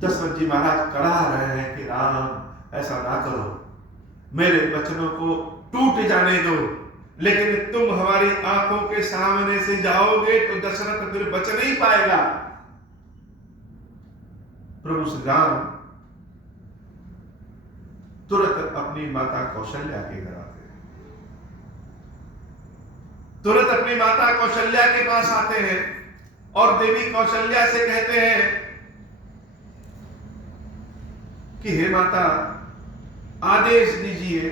दशरथ जी महाराज कड़ा रहे हैं कि राम ऐसा ना करो, मेरे वचनों को टूट जाने दो, लेकिन तुम हमारी आंखों के सामने से जाओगे तो दशरथ फिर बच नहीं पाएगा। प्रभु श्री राम तुरंत अपनी माता कौशल्या के घर आते हैं, तुरंत अपनी माता कौशल्या के पास आते हैं और देवी कौशल्या से कहते हैं कि हे माता, आदेश दीजिए,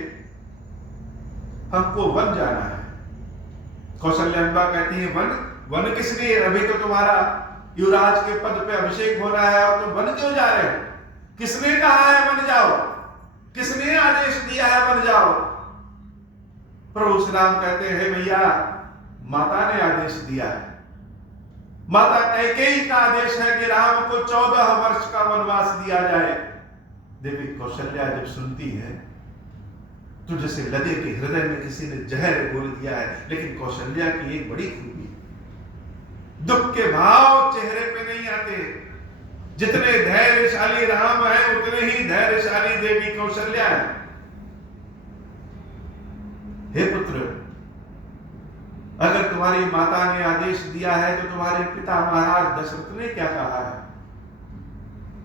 हमको वन जाना है। कौशल्या कहती है, वन? वन किस लिए? अभी तो तुम्हारा युवराज के पद पे अभिषेक होना है और तुम वन क्यों जा रहे हो? किसने कहा है वन जाओ? किसने आदेश दिया है वन जाओ? प्रभु श्री राम कहते हैं, भैया माता ने आदेश दिया है, माता कैकेयी का आदेश है कि राम को 14 वर्ष का वनवास दिया जाए। देवी कौशल्या जब सुनती है तो जैसे लगे कि हृदय में किसी ने जहर घोल दिया है। लेकिन कौशल्या की एक बड़ी खूबी, दुख के भाव चेहरे पे नहीं आते। जितने धैर्यशाली राम है उतने ही धैर्यशाली देवी कौशल्या है। हे पुत्र, अगर तुम्हारी माता ने आदेश दिया है तो तुम्हारे पिता महाराज दशरथ ने क्या कहा है?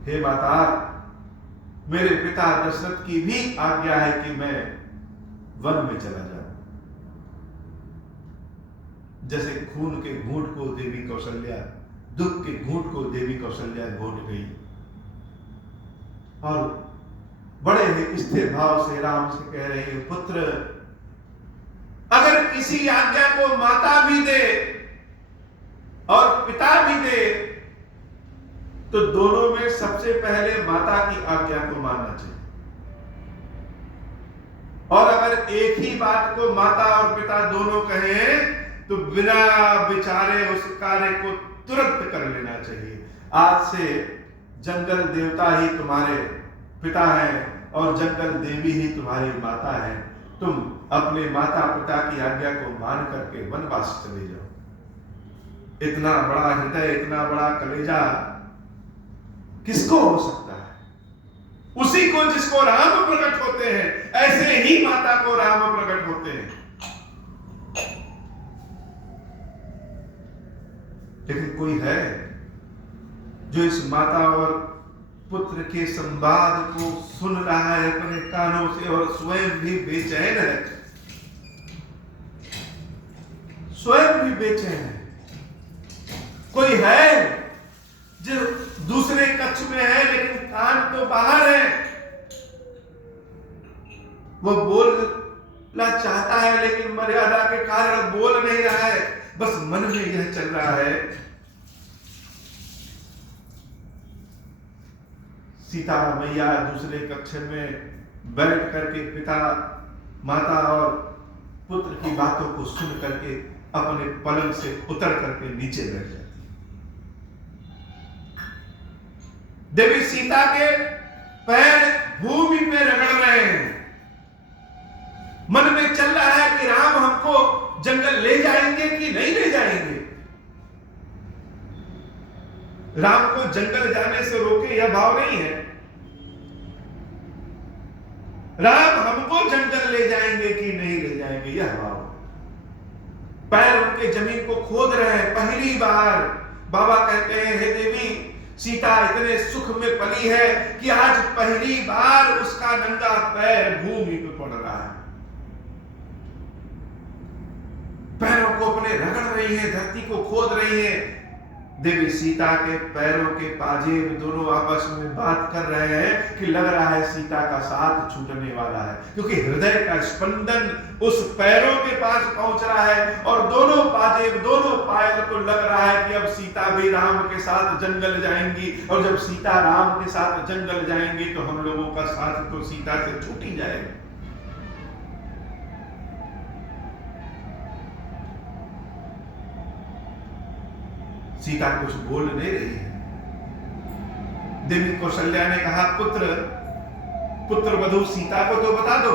हे माता, मेरे पिता दशरथ की भी आज्ञा है कि मैं वन में चला जाऊं। जैसे खून के घूंट को देवी कौशल्या, दुख के घूंट को देवी कौशल्या घोट गई और बड़े ही स्थिर भाव से राम से कह रहे हैं, पुत्र, अगर किसी आज्ञा को माता भी दे और पिता भी दे तो दोनों में सबसे पहले माता की आज्ञा को मानना चाहिए। और अगर एक ही बात को माता और पिता दोनों कहें तो बिना विचारे उस कार्य को तुरंत कर लेना चाहिए। आज से जंगल देवता ही तुम्हारे पिता हैं और जंगल देवी ही तुम्हारी माता है। तुम अपने माता पिता की आज्ञा को मान करके वनवास चले जाओ। इतना बड़ा हृदय, इतना बड़ा कलेजा किसको हो सकता है? उसी को जिसको राम प्रकट होते हैं, ऐसे ही माता को राम प्रकट होते हैं। लेकिन कोई है जो इस माता और पुत्र के संवाद को सुन रहा है अपने कानों से और स्वयं भी बेचैन है, स्वयं भी बेचैन है। कोई है जो दूसरे कक्ष में है लेकिन कान तो बाहर है, वो बोलना चाहता है लेकिन मर्यादा के कारण बोल नहीं रहा है। बस मन में यह चल रहा है, सीता मैया दूसरे कक्ष में बैठ करके पिता, माता और पुत्र की बातों को सुन करके अपने पलंग से उतर करके नीचे बैठ जाती। देवी सीता के पैर भूमि में रगड़ रहे हैं। मन में चल रहा है कि राम हमको जंगल ले जाएंगे कि नहीं ले जाएंगे। राम को जंगल जाने से रोके यह भाव नहीं है, राम हमको जंगल ले जाएंगे कि नहीं ले जाएंगे यह भाव। पैर उनके जमीन को खोद रहे हैं। पहली बार बाबा कहते हैं, हे देवी, सीता इतने सुख में पली है कि आज पहली बार उसका नंगा पैर भूमि पे पड़ रहा है। पैरों को अपने रगड़ रही है, धरती को खोद रही है। देवी सीता के पैरों के पाजेब दोनों आपस में बात कर रहे हैं कि लग रहा है सीता का साथ छूटने वाला है, क्योंकि हृदय का स्पंदन उस पैरों के पास पहुंच रहा है और दोनों पाजेब, दोनों पायल को लग रहा है कि अब सीता भी राम के साथ जंगल जाएंगी, और जब सीता राम के साथ जंगल जाएंगी तो हम लोगों का साथ तो सीता से छूट ही जाएगा। सीता कुछ बोल नहीं रही है। देवी कौशल्या ने कहा, पुत्र वधू सीता को तो बता दो,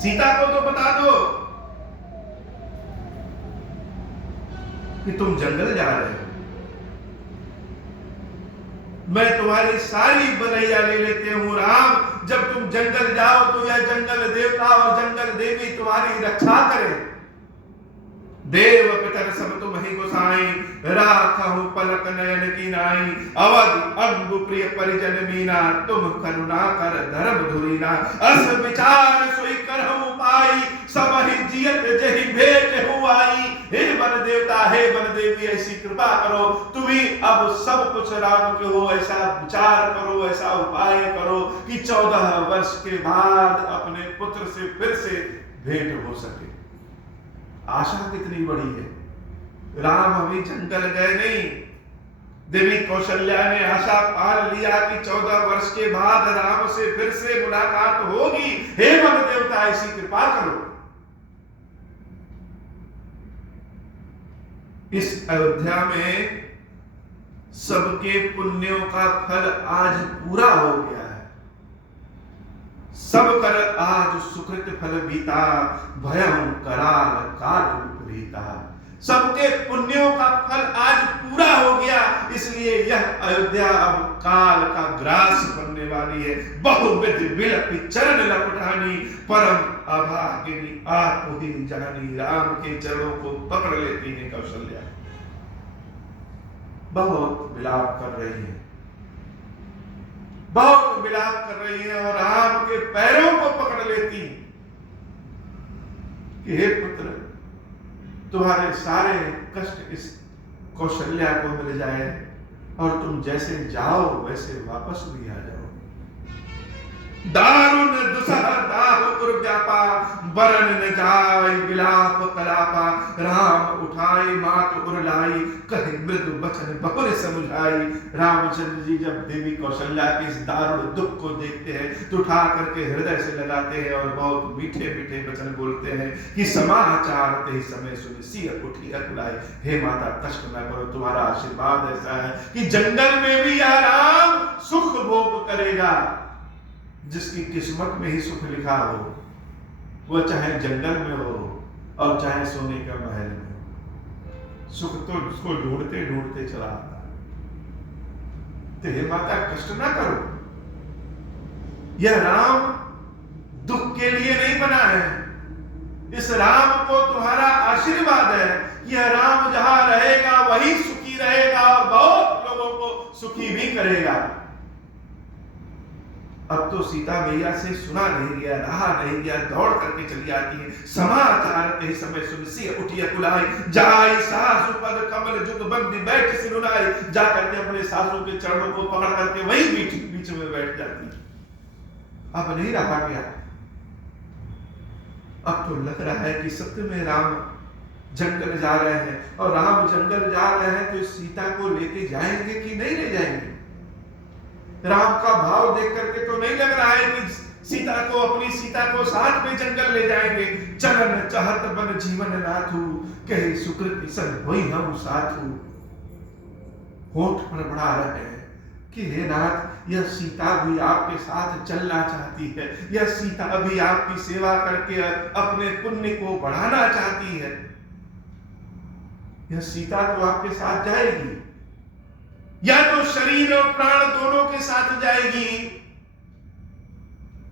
सीता को तो बता दो कि तुम जंगल जा रहे हो। मैं तुम्हारी सारी बनैया ले लेते हूं राम, जब तुम जंगल जाओ तो यह जंगल देवता और जंगल देवी तुम्हारी रक्षा करे। देव पितर सब तुम ही गोसाई, राखहु पलक नयन की नाई, अवध अंगु प्रिय परिजन मीना, तुम करुणा कर धर्म धुरीना, अस विचार सोई करहु पाई, सब ही जियत जहि भेंट हुआई। हे वन देवता, हे वन देवी, ऐसी कृपा करो, तुम ही अब सब कुछ राम के हो, ऐसा विचार करो, ऐसा उपाय करो कि 14 वर्ष के बाद अपने पुत्र से फिर से भेंट हो सके। आशा कितनी बड़ी है। राम अभी जंगल गए नहीं, देवी कौशल्या ने आशा पाल लिया कि 14 वर्ष के बाद राम से फिर से मुलाकात होगी। हे वन देवता, ऐसी कृपा करो। इस अयोध्या में सबके पुण्यों का फल आज पूरा हो गया है। सब कर आज सुकृत फल बीता, भयं कराल काल विपरीता। सबके पुण्यों का फल आज पूरा हो गया, इसलिए यह अयोध्या अब काल का ग्रास बनने वाली है। बहुविध बिलपि चरण लपटानी, परम अभागिनी आप ही जानी। राम के चरणों को पकड़ लेती है कौशल्या, बहुत विलाप कर रही है, बहुत विलाप कर रही है और राम के पैरों को पकड़ लेती कि हे पुत्र, तुम्हारे सारे कष्ट इस कौशल्या को मिल जाए और तुम जैसे जाओ वैसे वापस भी आ जाओ। दारुण दुसह दाह उर व्यापा, बरन न जाय विलाप कलापा। राम उठाई मात उर लाई, कहे मृदु बचन बहुर समुझाई। रामचंद्र जी जब देवी कौशल्या के इस दारुण दुख को देखते हैं तो उठा करके हृदय से लगाते हैं और बहुत मीठे मीठे वचन बोलते हैं कि समाचार ते समय सुन सिय उठी अकुलाई। हे माता, कष्ट न करो, तुम्हारा आशीर्वाद ऐसा है कि जंगल में भी यह राम सुख भोग करेगा। जिसकी किस्मत में ही सुख लिखा हो, वह चाहे जंगल में हो और चाहे सोने का महल में हो, सुख तो उसको ढूंढते ढूंढते चला आता है। तो हे माता, कष्ट ना करो, यह राम दुख के लिए नहीं बना है। इस राम को तुम्हारा आशीर्वाद है। यह राम जहां रहेगा वही सुखी रहेगा और बहुत लोगों को सुखी भी करेगा। अब तो सीता मैया से सुना नहीं गया, रहा नहीं गया, दौड़ करके चली आती है। समाचार ते समय सुन सिय उठी अकुलाई, जाई सासु पद कमल जुग बंदी बैठ सिरुनाई। जा करके अपने सासू के चरणों को पकड़ करके वही बीच में बैठ जाती है। अब नहीं रहा गया, अब तो लग रहा है कि सत्य में राम जंगल जा रहे हैं, और राम जंगल जा रहे हैं तो सीता को लेके जाएंगे कि नहीं ले जाएंगे। राम का भाव देख करके तो नहीं लग रहा है कि अपनी सीता को साथ में जंगल ले जाएंगे। चलन चाहत बन जीवन नाथू, कहे सुकृति सन होई हम साथू। होठ पर बढ़ा रहे हैं कि हे नाथ, यह सीता भी आपके साथ चलना चाहती है, यह सीता भी आपकी सेवा करके अपने पुण्य को बढ़ाना चाहती है। यह सीता तो आपके साथ जाएगी, या तो शरीर और प्राण दोनों के साथ जाएगी,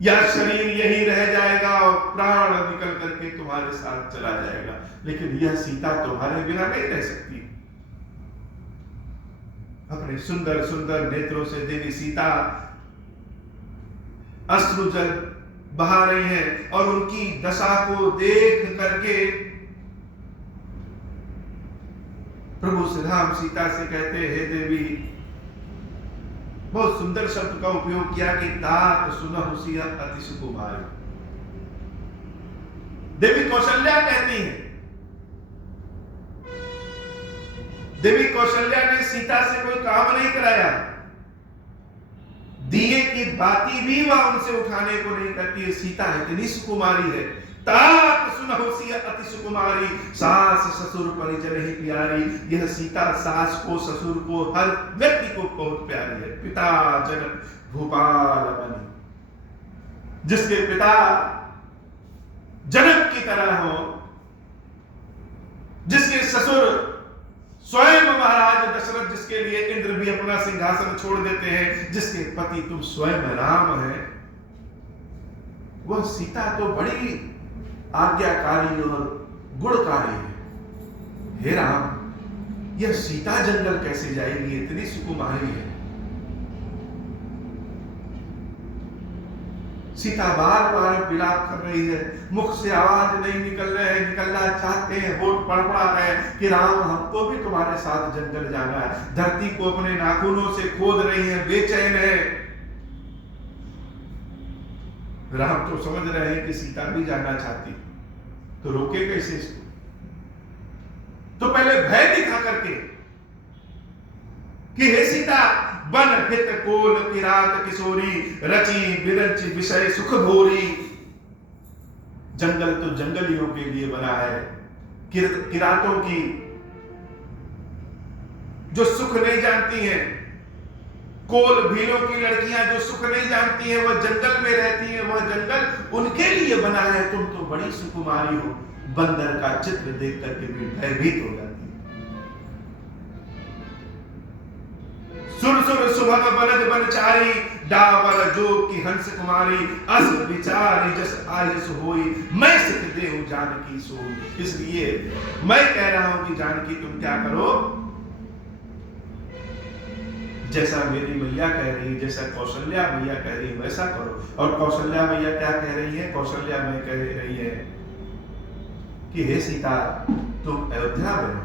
या शरीर यही रह जाएगा और प्राण निकल करके तुम्हारे साथ चला जाएगा। लेकिन यह सीता तुम्हारे बिना नहीं रह सकती। अपने सुंदर सुंदर नेत्रों से देवी सीता अश्रु जल बहा रही हैं और उनकी दशा को देख करके प्रभु श्री राम सीता से कहते, हे देवी, बहुत सुंदर शब्द का उपयोग किया कि तात सुनहु सिया अति सुकुमारी। देवी कौशल्या कहती है, देवी कौशल्या ने सीता से कोई काम नहीं कराया, दिए की बाती भी वह उनसे उठाने को नहीं करती है। सीता इतनी सुकुमारी है। तात सुनहु सिया अति सुकुमारी, सास ससुर परिजन ही प्यारी। यह सीता सास को, ससुर को, हर व्यक्ति को बहुत प्यारी है। पिता जनक भूपाल बनी, जिसके पिता जनक की तरह हो, जिसके ससुर स्वयं महाराज दशरथ, जिसके लिए इंद्र भी अपना सिंहासन छोड़ देते हैं, जिसके पति तुम स्वयं राम है, वह सीता तो बड़ी आज्ञाकारी और गुणकारी है। हे राम, यह सीता जंगल कैसे जाएगी? इतनी सुकुमारी है। सीता बार बार विलाप कर रही है, मुख से आवाज नहीं निकलना चाहते हैं, होठ पड़पड़ा रहे हैं कि राम, हमको भी तुम्हारे साथ जंगल जाना है। धरती को अपने नाखूनों से खोद रही है, बेचैन है। राम तो समझ रहे हैं कि सीता भी जाना चाहती, तो रोके कैसे इसको? तो पहले भय दिखा करके कि हे सीता, बन हित कोल किरात किशोरी, रची बिरंच विषय सुख भोरी। जंगल तो जंगलियों के लिए बना है, किरातों की जो सुख नहीं जानती हैं, कोल भीलों की लड़कियां जो सुख नहीं जानती हैं, वह जंगल में रहती हैं, वह जंगल उनके लिए बना है। तुम तो बड़ी सुकुमारी हो। बंदर का चित्र देख करके भी भयभीत हो जाती है। सुर सुर सुभग बनज बनचारी, डावर जो की हंस कुमारी। अस विचारी जस आयस होई, मैं सिख देहु जानकी सोई। इसलिए मैं कह रहा हूं कि जानकी तुम क्या करो, जैसा मेरी मैया कह रही है, जैसा कौशल्या मैया कह रही है, वैसा करो। और कौशल्या मैया क्या कह रही है? कौशल्या मैया कह रही है कि हे सीता, तुम अयोध्या में रहो।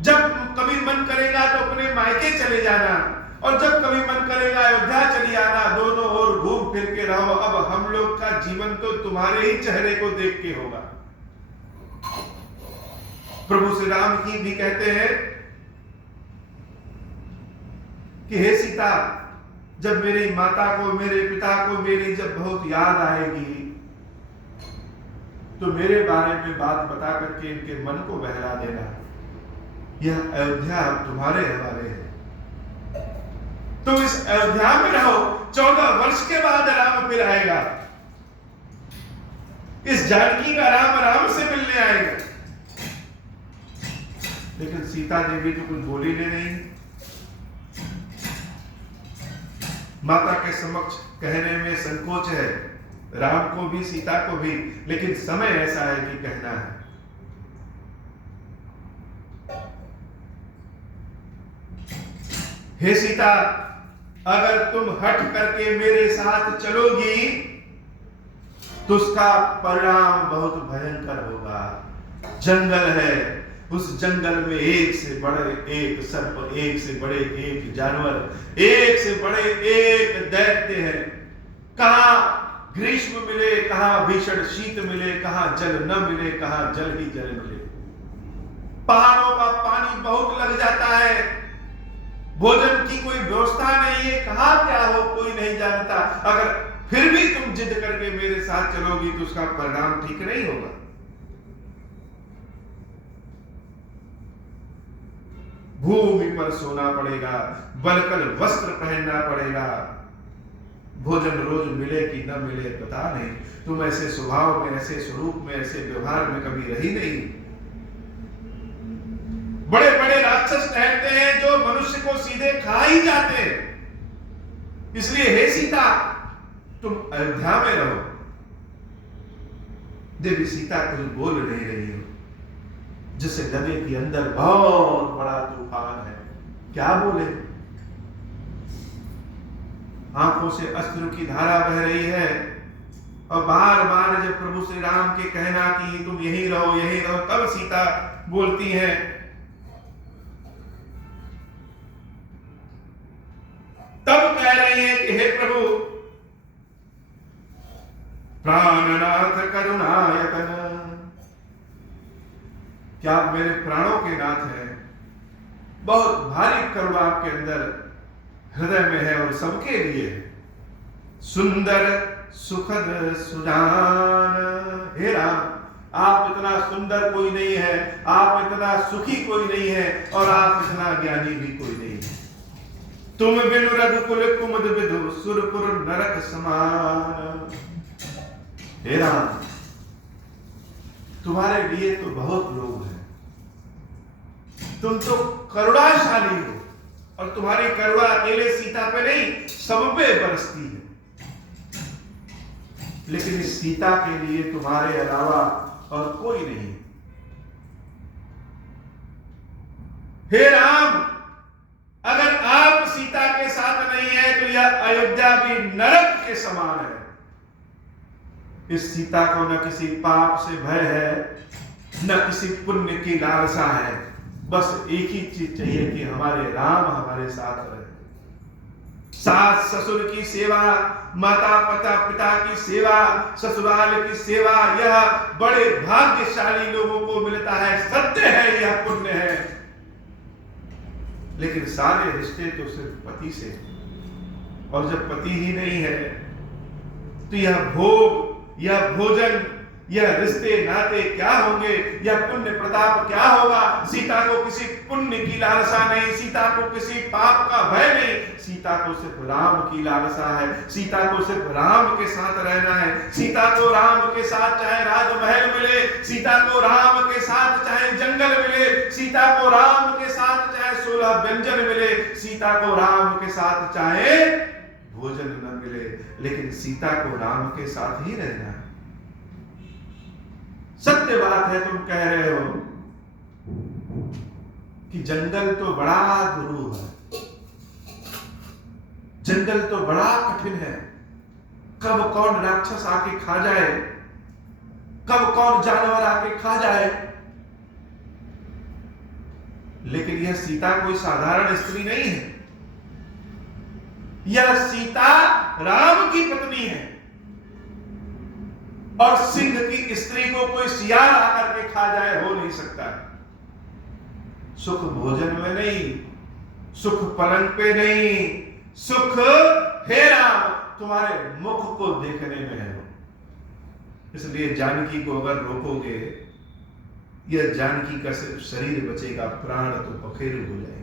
जब कभी मन करेगा तो अपने मायके चले जाना, और जब कभी मन करेगा अयोध्या चली आना। दोनों ओर घूम फिर के रहो। अब हम लोग का जीवन तो तुम्हारे ही चेहरे को देख के होगा। प्रभु श्री राम की भी कहते हैं कि हे सीता, जब मेरी माता को, मेरे पिता को मेरी जब बहुत याद आएगी, तो मेरे बारे में बात बता करके इनके मन को बहला देना। यह अयोध्या तुम्हारे हवाले है। तुम इस अयोध्या में रहो। 14 वर्ष के बाद राम फिर आएगा। इस जानकी का राम राम से मिलने आएगा। लेकिन सीता देवी तो कुछ बोली नहीं। माता के समक्ष कहने में संकोच है, राम को भी सीता को भी, लेकिन समय ऐसा है कि कहना है। हे सीता, अगर तुम हट करके मेरे साथ चलोगी तो उसका परिणाम बहुत भयंकर होगा। जंगल है, उस जंगल में एक से बड़े एक सर्प, एक से बड़े एक जानवर, एक से बड़े एक दैत्य है। कहां ग्रीष्म मिले, कहां भीषण शीत मिले, कहां जल न मिले, कहां जल ही जल मिले। पहाड़ों का पानी बहुत लग जाता है, भोजन की कोई व्यवस्था नहीं है, कहां क्या हो कोई नहीं जानता। अगर फिर भी तुम जिद करके मेरे साथ चलोगी तो उसका परिणाम ठीक नहीं होगा। भूमि पर सोना पड़ेगा, बलकल वस्त्र पहनना पड़ेगा। भोजन रोज मिले कि न मिले पता नहीं। तुम ऐसे स्वभाव में, ऐसे स्वरूप में, ऐसे व्यवहार में कभी रही नहीं। बड़े बड़े राक्षस टहलते हैं जो मनुष्य को सीधे खा ही जाते हैं। इसलिए हे सीता, तुम अयोध्या में रहो। देवी सीता कुछ बोल नहीं रही हो, जिससे लगे कि अंदर बहुत बड़ा तूफान है। क्या बोले? आंखों से अश्रु की धारा बह रही है, और बार बार जब प्रभु श्री राम के कहना कि तुम यहीं रहो, तब सीता बोलती हैं। तब कह रही हैं कि हे प्रभु प्राणनाथ करुणायतन, क्या आप मेरे प्राणों के नाथ हैं। बहुत भारी करुणा आपके अंदर हृदय में है और सबके लिए। सुंदर सुखद सुजान, हे राम आप इतना सुंदर कोई नहीं है, आप इतना सुखी कोई नहीं है, और आप इतना ज्ञानी भी कोई नहीं है। तुम बिनु रघुकुल कुमुद विधु सुरपुर नरक समान। हे राम तुम्हारे लिए तो बहुत लोग हैं, तुम तो करुणाशाली हो, और तुम्हारी करुणा अकेले सीता पे नहीं सब पे बरसती है। लेकिन इस सीता के लिए तुम्हारे अलावा और कोई नहीं। हे राम अगर आप सीता के साथ नहीं है तो यह अयोध्या भी नरक के समान है। इस सीता को न किसी पाप से भय है, न किसी पुण्य की लालसा है। बस एक ही चीज चाहिए कि हमारे राम हमारे साथ रहे। सास ससुर की सेवा, माता पिता की सेवा, ससुराल की सेवा, यह बड़े भाग्यशाली लोगों को मिलता है। सत्य है, यह पुण्य है। लेकिन सारे रिश्ते तो सिर्फ पति से, और जब पति ही नहीं है तो यह भोग, यह भोजन, यह रिश्ते नाते क्या होंगे, यह पुण्य प्रताप क्या होगा। सीता को किसी पुण्य की लालसा नहीं, सीता को किसी पाप का भय नहीं, सीता को सिर्फ राम की लालसा है। सीता को सिर्फ राम के साथ रहना है। सीता को राम के साथ चाहे राजमहल मिले, सीता को राम के साथ चाहे जंगल मिले, सीता को राम के साथ चाहे 16 व्यंजन मिले, सीता को राम के साथ चाहे भोजन न मिले, लेकिन सीता को राम के साथ ही रहना है। सत्य बात है, तुम कह रहे हो कि जंगल तो बड़ा गुरु है, जंगल तो बड़ा कठिन है। कब कौन राक्षस आके खा जाए, कब कौन जानवर आके खा जाए। लेकिन यह सीता कोई साधारण स्त्री नहीं है, यह सीता राम की पत्नी है। और सिंह की स्त्री को कोई सियार आकर के खा जाए, हो नहीं सकता। सुख भोजन में नहीं, सुख पलंग पे नहीं, सुख हे राम तुम्हारे मुख को देखने में है। इसलिए जानकी को अगर रोकोगे, यह जानकी का सिर्फ शरीर बचेगा, प्राण तो पखेरु हो जाएंगे।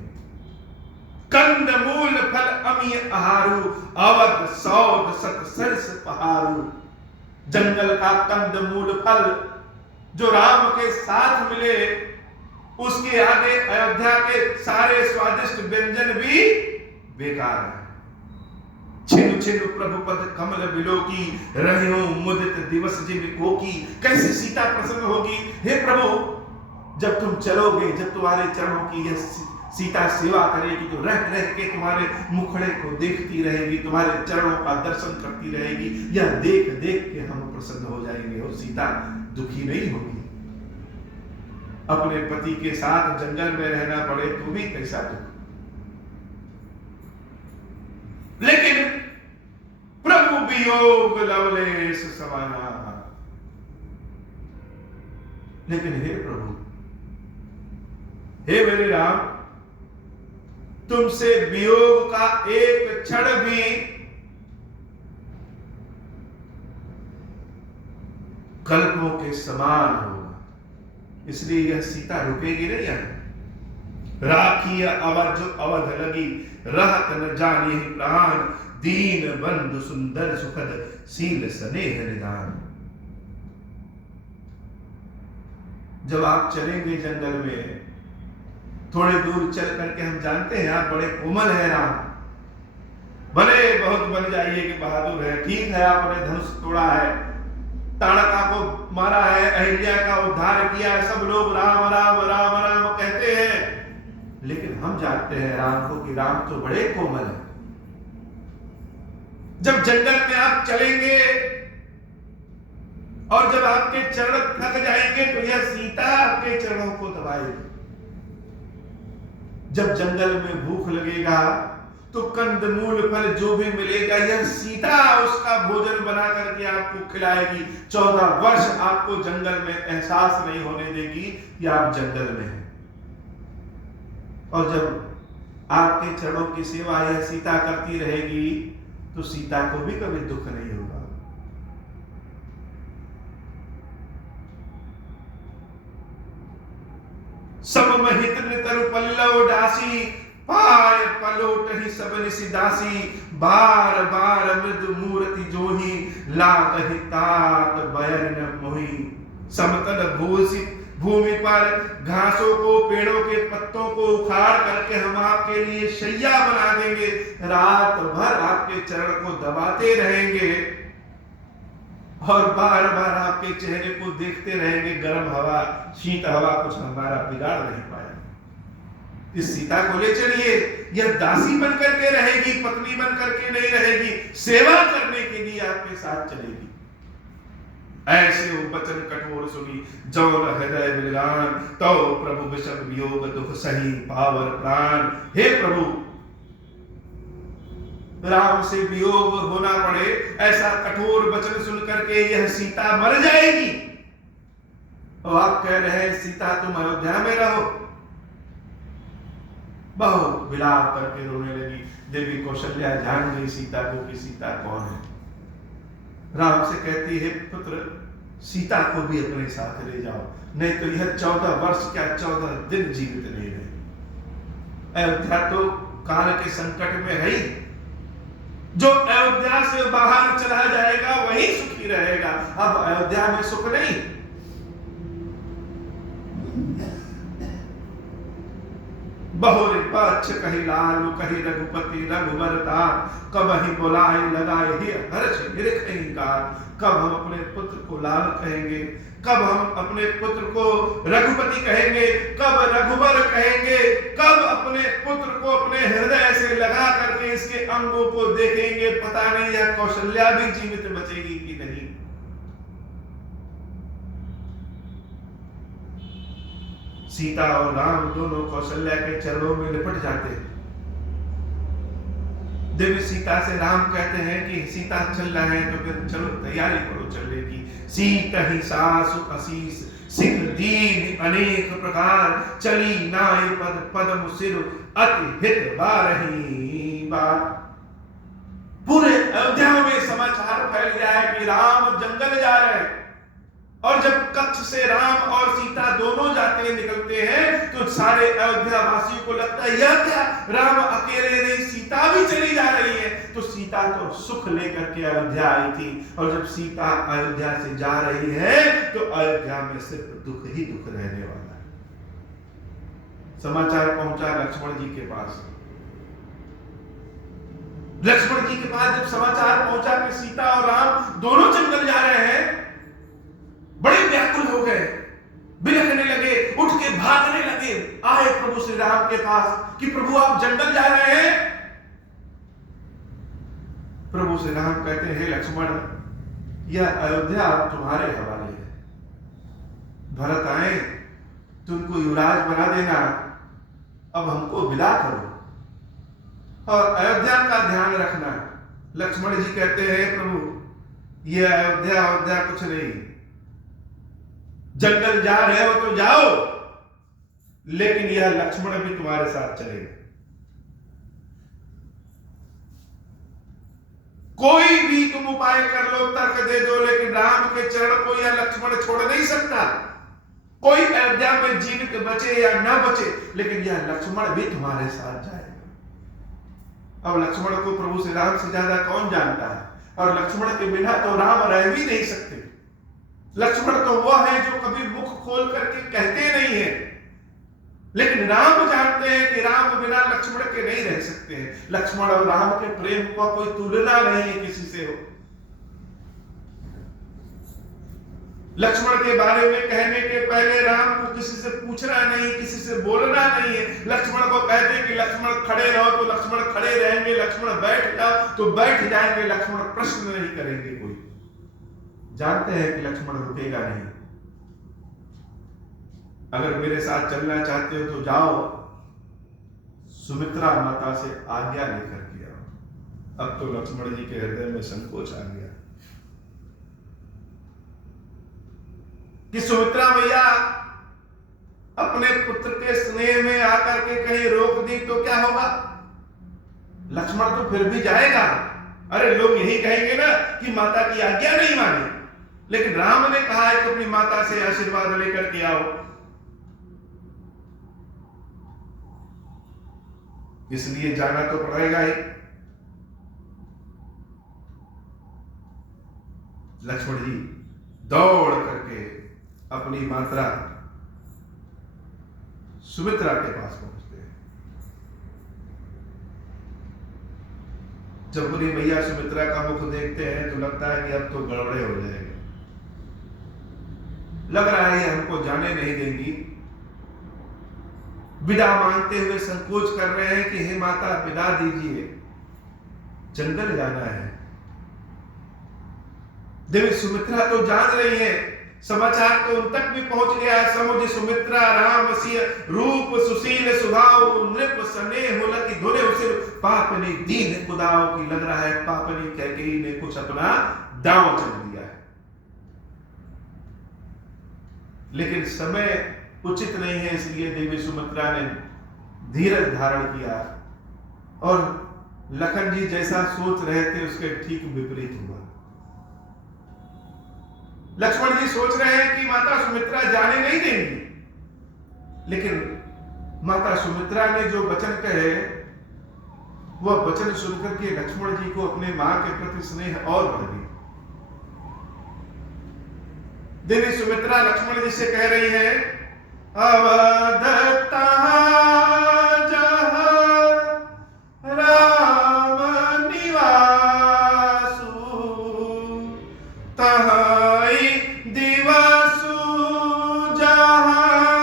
कंद मूल फल अमीय आहारू, अवध सौद सत सरस पहारू। जंगल का कंद मूल फल जो राम के साथ मिले, उसके आगे अयोध्या के सारे स्वादिष्ट व्यंजन भी बेकार है। छिनु छिनु प्रभु पद कमल बिलो की, रहो मुदित दिवस जिन को की। कैसे सीता प्रसन्न होगी। हे प्रभु जब तुम चलोगे, जब तुम्हारे चरणों की यह सीता सेवा करेगी, तो रह रह के तुम्हारे मुखड़े को देखती रहेगी, तुम्हारे चरणों का दर्शन करती रहेगी। यह देख देख के हम प्रसन्न हो जाएंगे, और सीता दुखी नहीं होगी। अपने पति के साथ जंगल में रहना पड़े तो भी कैसा दुख। लेकिन प्रभु वियोग लवलेश समाना। लेकिन हे प्रभु, हे मेरे राम, तुमसे वियोग का एक क्षण भी कल्पों के समान होगा। इसलिए यह सीता रुकेगी नहीं। यहाँ राखी अवर जो अवध लगी, रहत न जानिए प्राण। दीन बंधु सुंदर सुखद, सील स्नेह निदान। जब आप चलेंगे जंगल में, थोड़े दूर चल करके हम जानते हैं आप बड़े कोमल है राम, भले बहुत बन जाइए कि बहादुर है, ठीक है आपने धनुष तोड़ा है, ताड़का को मारा है, अहिल्या का उद्धार किया है, सब लोग राम राम राम राम कहते हैं। लेकिन हम जानते हैं राम को कि राम तो बड़े कोमल है। जब जंगल में आप चलेंगे और जब आपके चरण थक जाएंगे तो यह सीता आपके चरणों को दबाएगी। जब जंगल में भूख लगेगा तो कंदमूल फल जो भी मिलेगा यह सीता उसका भोजन बना करके आपको खिलाएगी। 14 वर्ष आपको जंगल में एहसास नहीं होने देगी कि आप जंगल में हैं। और जब आपके चरणों की सेवा यह सीता करती रहेगी तो सीता को भी कभी दुख नहीं होगा। सब महित तरु पल्लव डासी, पाय पलोट ही सबन सिदासी, बार बार मृदु मूर्ति जोही, लागहि तात बयर न मोही। समतल भूमि पर घासों को, पेड़ों के पत्तों को उखाड़ करके हम आपके लिए शैया बना देंगे। रात भर आपके चरण को दबाते रहेंगे और बार बार आपके चेहरे को देखते रहेंगे। गर्म हवा, शीत हवा कुछ हमारा बिगाड़ नहीं पाया। इस सीता को ले चलिए, यह दासी बन करके रहेगी, पत्नी बन करके नहीं रहेगी, सेवा करने के लिए आपके साथ चलेगी। ऐसे वचन कठोर सुनी, जौन हृदय विलान, तो प्रभु विषम वियोग दुख सही पावर प्राण। हे प्रभु, राम से वियोग होना पड़े ऐसा कठोर वचन सुन करके यह सीता मर जाएगी। और आप कह रहे हैं सीता तुम अयोध्या में रहो। बहुत विलाप करके रोने लगी। देवी कौशल्या जान गई सीता को कि सीता कौन है। राम से कहती है, पुत्र सीता को भी अपने साथ ले जाओ, नहीं तो यह 14 वर्ष क्या 14 दिन जीवित नहीं रहे। अयोध्या तो काल के संकट में है ही। जो अयोध्या से बाहर चला जाएगा वही सुखी रहेगा। अब अयोध्या में सुख नहीं। बहुरे पक्ष कही लालू कही रघुपति रघुबर तात, कब ही बुलाए लगाए ही हर्ष निरखेगा। कब हम अपने पुत्र को लाल कहेंगे, कब हम अपने पुत्र को रघुपति कहेंगे, कब रघुबर कहेंगे, कब अपने पुत्र को अपने हृदय से लगा करके इसके अंगों को देखेंगे। पता नहीं यह कौशल्या भी जीवित बचेगी कि नहीं। सीता और राम दोनों कौशल्या के चरणों में लिपट जाते हैं। देवी सीता से राम कहते हैं कि सीता चल रहा है तो फिर चलो तैयारी करो चलने की। सीता ही सासु असीस सिख दीन अनेक प्रकार, चली नाय पद पदम सिर अति हित बारही बार। पूरे अयोध्या में समाचार फैल गया है कि राम जंगल जा रहे हैं। और जब कच्छ से राम और सीता दोनों जाते हैं, निकलते हैं, तो सारे अयोध्या वासियों को लगता है यह क्या, राम अकेले नहीं सीता भी चली जा रही है। तो सीता तो सुख लेकर के अयोध्या आई थी, और जब सीता अयोध्या से जा रही है तो अयोध्या में सिर्फ दुख ही दुख रहने वाला है। समाचार पहुंचा लक्ष्मण जी के पास। लक्ष्मण जी के पास जब समाचार पहुंचा कि सीता और राम दोनों जंगल जा रहे हैं, बड़े व्याकुल हो गए, बिलखने लगे, उठ के भागने लगे। आए प्रभु श्री राम के पास कि प्रभु आप जंगल जा रहे हैं। प्रभु श्री राम कहते हैं, लक्ष्मण यह अयोध्या अब तुम्हारे हवाले है। भरत आए तो उनको युवराज बना देना, अब हमको विदा करो और अयोध्या का ध्यान रखना। लक्ष्मण जी कहते हैं, प्रभु यह अयोध्या कुछ नहीं, जंगल जा रहे हो तो जाओ, लेकिन यह लक्ष्मण भी तुम्हारे साथ चलेगा। कोई भी तुम उपाय कर लो, तर्क दे दो, लेकिन राम के चरण को यह लक्ष्मण छोड़ नहीं सकता। कोई अयोध्या में जीवित बचे या न बचे, लेकिन यह लक्ष्मण भी तुम्हारे साथ जाएगा। अब लक्ष्मण को प्रभु श्री राम से ज्यादा कौन जानता है, और लक्ष्मण के बिना तो राम रह भी नहीं सकते। लक्ष्मण तो वह है जो कभी मुख खोल करके कहते नहीं है, लेकिन राम जानते हैं कि राम बिना लक्ष्मण के नहीं रह सकते हैं। लक्ष्मण और राम के प्रेम का कोई तुलना नहीं है किसी से हो। लक्ष्मण के बारे में कहने के पहले राम को किसी से पूछना नहीं, किसी से बोलना नहीं है। लक्ष्मण को कहते हैं कि लक्ष्मण खड़े रहो तो लक्ष्मण खड़े रहेंगे, लक्ष्मण बैठ जाओ तो बैठ जाएंगे, लक्ष्मण प्रश्न नहीं करेंगे कोई। जानते हैं कि लक्ष्मण रुकेगा नहीं। अगर मेरे साथ चलना चाहते हो तो जाओ, सुमित्रा माता से आज्ञा लेकर के आओ। अब तो लक्ष्मण जी के हृदय में संकोच आ गया कि सुमित्रा मैया अपने पुत्र के स्नेह में आकर के कहीं रोक दी तो क्या होगा? लक्ष्मण तो फिर भी जाएगा। अरे लोग यही कहेंगे ना कि माता की आज्ञा नहीं मानी, लेकिन राम ने कहा है कि अपनी माता से आशीर्वाद लेकर के आओ, इसलिए जाना तो पड़ेगा ही। लक्ष्मण जी दौड़ करके अपनी माता सुमित्रा के पास पहुंचते हैं। जब पूरी मैया सुमित्रा का मुख देखते हैं तो लगता है कि अब तो गड़बड़े हो जाएंगे, लग रहा है हमको जाने नहीं देंगी। विदा मांगते हुए संकोच कर रहे हैं कि हे माता विदा दीजिए, जंगल जाना है। देवी सुमित्रा तो जान रही है, समाचार तो उन तक भी पहुंच गया है। समुझ सुमित्रा राम सिय रूप सुशील स्वभाव, नृप स्नेह लकी धुरे उसे पापनी दीन कुदाव की। लग रहा है पापनी कैकेयी ने कुछ अपना दांव चल दिया है, लेकिन समय उचित नहीं है, इसलिए देवी सुमित्रा ने धीरज धारण किया और लखन जी जैसा सोच रहे थे उसके ठीक विपरीत हुआ। लक्ष्मण जी सोच रहे हैं कि माता सुमित्रा जाने नहीं देंगी, लेकिन माता सुमित्रा ने जो वचन कहे वह वचन सुनकर के लक्ष्मण जी को अपने मां के प्रति स्नेह और बढ़ गया। देवी सुमित्रा लक्ष्मण जी से कह रही है, अवधता राम निवासु तहाई दिवसु जहां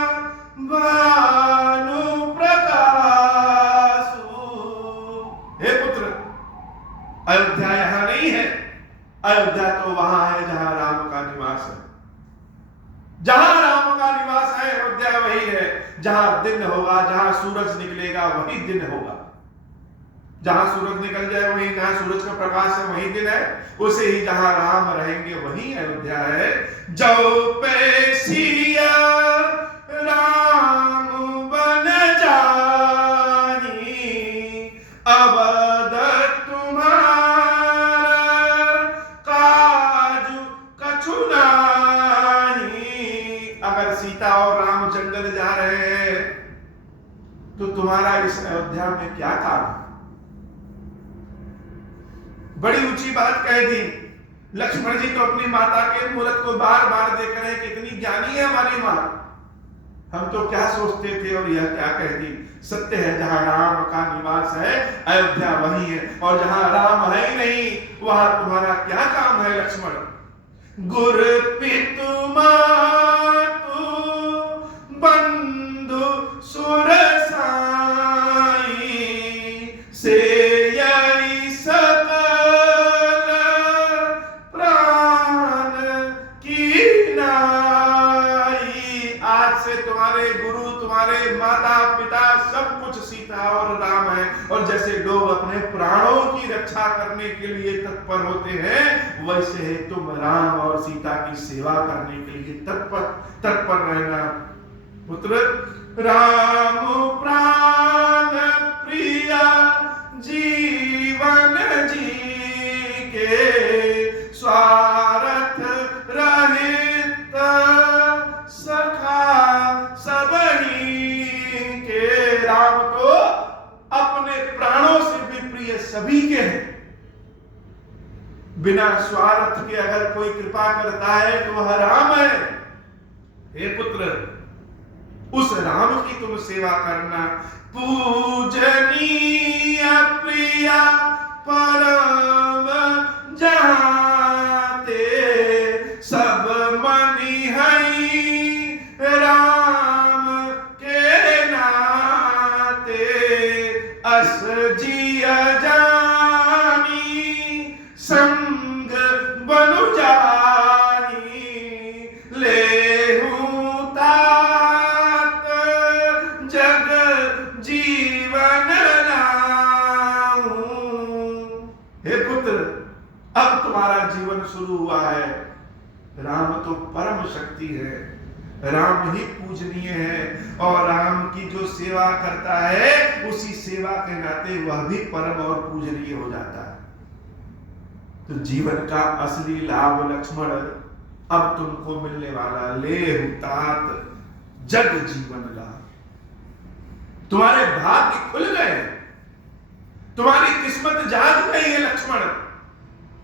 भानु प्रकाशु। हे पुत्र, अयोध्या यहां नहीं है, अयोध्या तो वहां है जहां राम का निवास है। जहां राम का निवास है अयोध्या वही है। जहां दिन होगा, जहां सूरज निकलेगा वही दिन होगा। जहां सूरज निकल जाए वही, जहां सूरज का प्रकाश है वही दिन है। उसे ही जहां राम रहेंगे वही अयोध्या है। जो पे सिया राम बन जानी, अवध तुम्हारा काजू कछु नाही। अगर सीता और राम जंगल जा रहे हैं तो तुम्हारा इस अयोध्या में क्या काम है? बड़ी ऊंची बात कह दी। लक्ष्मण जी तो अपनी माता के मूरत को बार बार देख रहे हैं, कितनी ज्ञानी है हमारी मां। हम तो क्या सोचते थे और यह क्या कहती। सत्य है, जहां राम का निवास है अयोध्या वही है, और जहां राम है ही नहीं वहां तुम्हारा क्या काम है लक्ष्मण। गुर पितु मातु बंधु सुर साई, से यही सकल प्राण की नाई। आज से तुम्हारे गुरु, तुम्हारे माता पिता सब कुछ सीता और राम है। और जैसे लोग अपने प्राणों की रक्षा करने के लिए तत्पर होते हैं, वैसे ही तुम राम और सीता की सेवा करने के लिए तत्पर रहना। पुत्र, राम प्राण प्रिया जीवन जी के, स्वार्थ रहित सखा सबही के। राम तो अपने प्राणों से भी प्रिय सभी के हैं। बिना स्वार्थ के अगर कोई कृपा करता है तो वह राम है। हे पुत्र, उस राम की तुम सेवा करना। पूजनीय प्रिया परम जहाते, सब मनि हई राम के नाते। अस जिय जानी संग बनु जाए, शुरू हुआ है। राम तो परम शक्ति है, राम ही पूजनीय है, और राम की जो सेवा करता है उसी सेवा के नाते वह भी परम और पूजनीय हो जाता है। तो जीवन का असली लाभ लक्ष्मण अब तुमको मिलने वाला, ले तात जग जीवन लाभ। तुम्हारे भाग्य खुल गए, तुम्हारी किस्मत जाग गई है लक्ष्मण।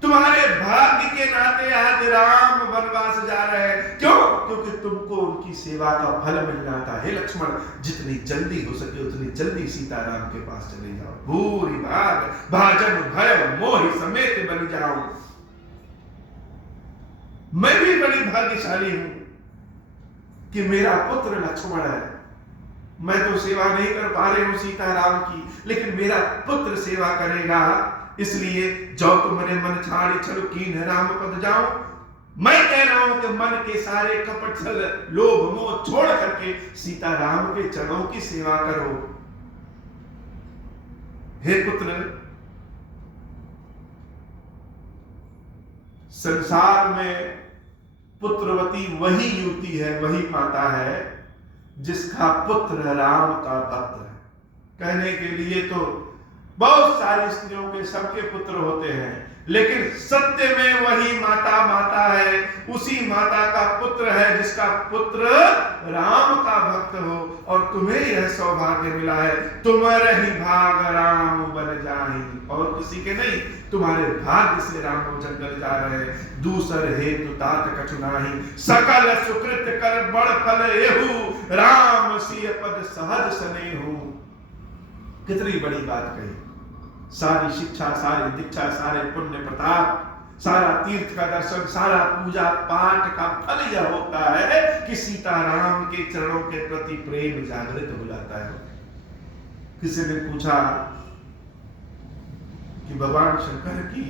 तुम्हारे भाग्य के नाते आज राम वनवास जा रहे हैं। क्यों? क्योंकि तुमको उनकी सेवा का फल मिलना था। हे लक्ष्मण, जितनी जल्दी हो सके उतनी जल्दी सीताराम के पास चले जाओ। भूरि भाग भाजन भय मोहि समेत बन जाओ। मैं भी बड़ी भाग्यशाली हूं कि मेरा पुत्र लक्ष्मण है। मैं तो सेवा नहीं कर पा रही हूं सीताराम की, लेकिन मेरा पुत्र सेवा करेगा। इसलिए जो तुम्हारे मन छाड़ी छल कीन राम पद जाओ। मैं कह रहा हूं कि मन के सारे कपट छल लोभ मोह छोड़ करके सीताराम के चरणों की सेवा करो। हे पुत्र, संसार में पुत्रवती वही युवती है, वही माता है जिसका पुत्र राम का भक्त है। कहने के लिए तो बहुत सारी स्त्रियों के सबके पुत्र होते हैं, लेकिन सत्य में वही माता माता है। उसी माता का पुत्र है जिसका पुत्र राम का भक्त हो। और तुम्हें यह सौभाग्य मिला है, तुम्हारे ही भाग राम बन जाए, और किसी के नहीं। तुम्हारे भाग्य से राम जंगल जा रहे हैं। दूसर हेतु तात कछु नाही, सकल सुकृत कर बड़ फल एहु, राम सिय पद सहज स्नेहु। कितनी बड़ी बात कही। सारी शिक्षा, सारी दीक्षा, सारे पुण्य प्रताप, सारा तीर्थ का दर्शन, सारा पूजा पाठ का फल यह होता है कि सीताराम के चरणों के प्रति प्रेम जागृत हो जाता है। किसी ने पूछा कि भगवान शंकर की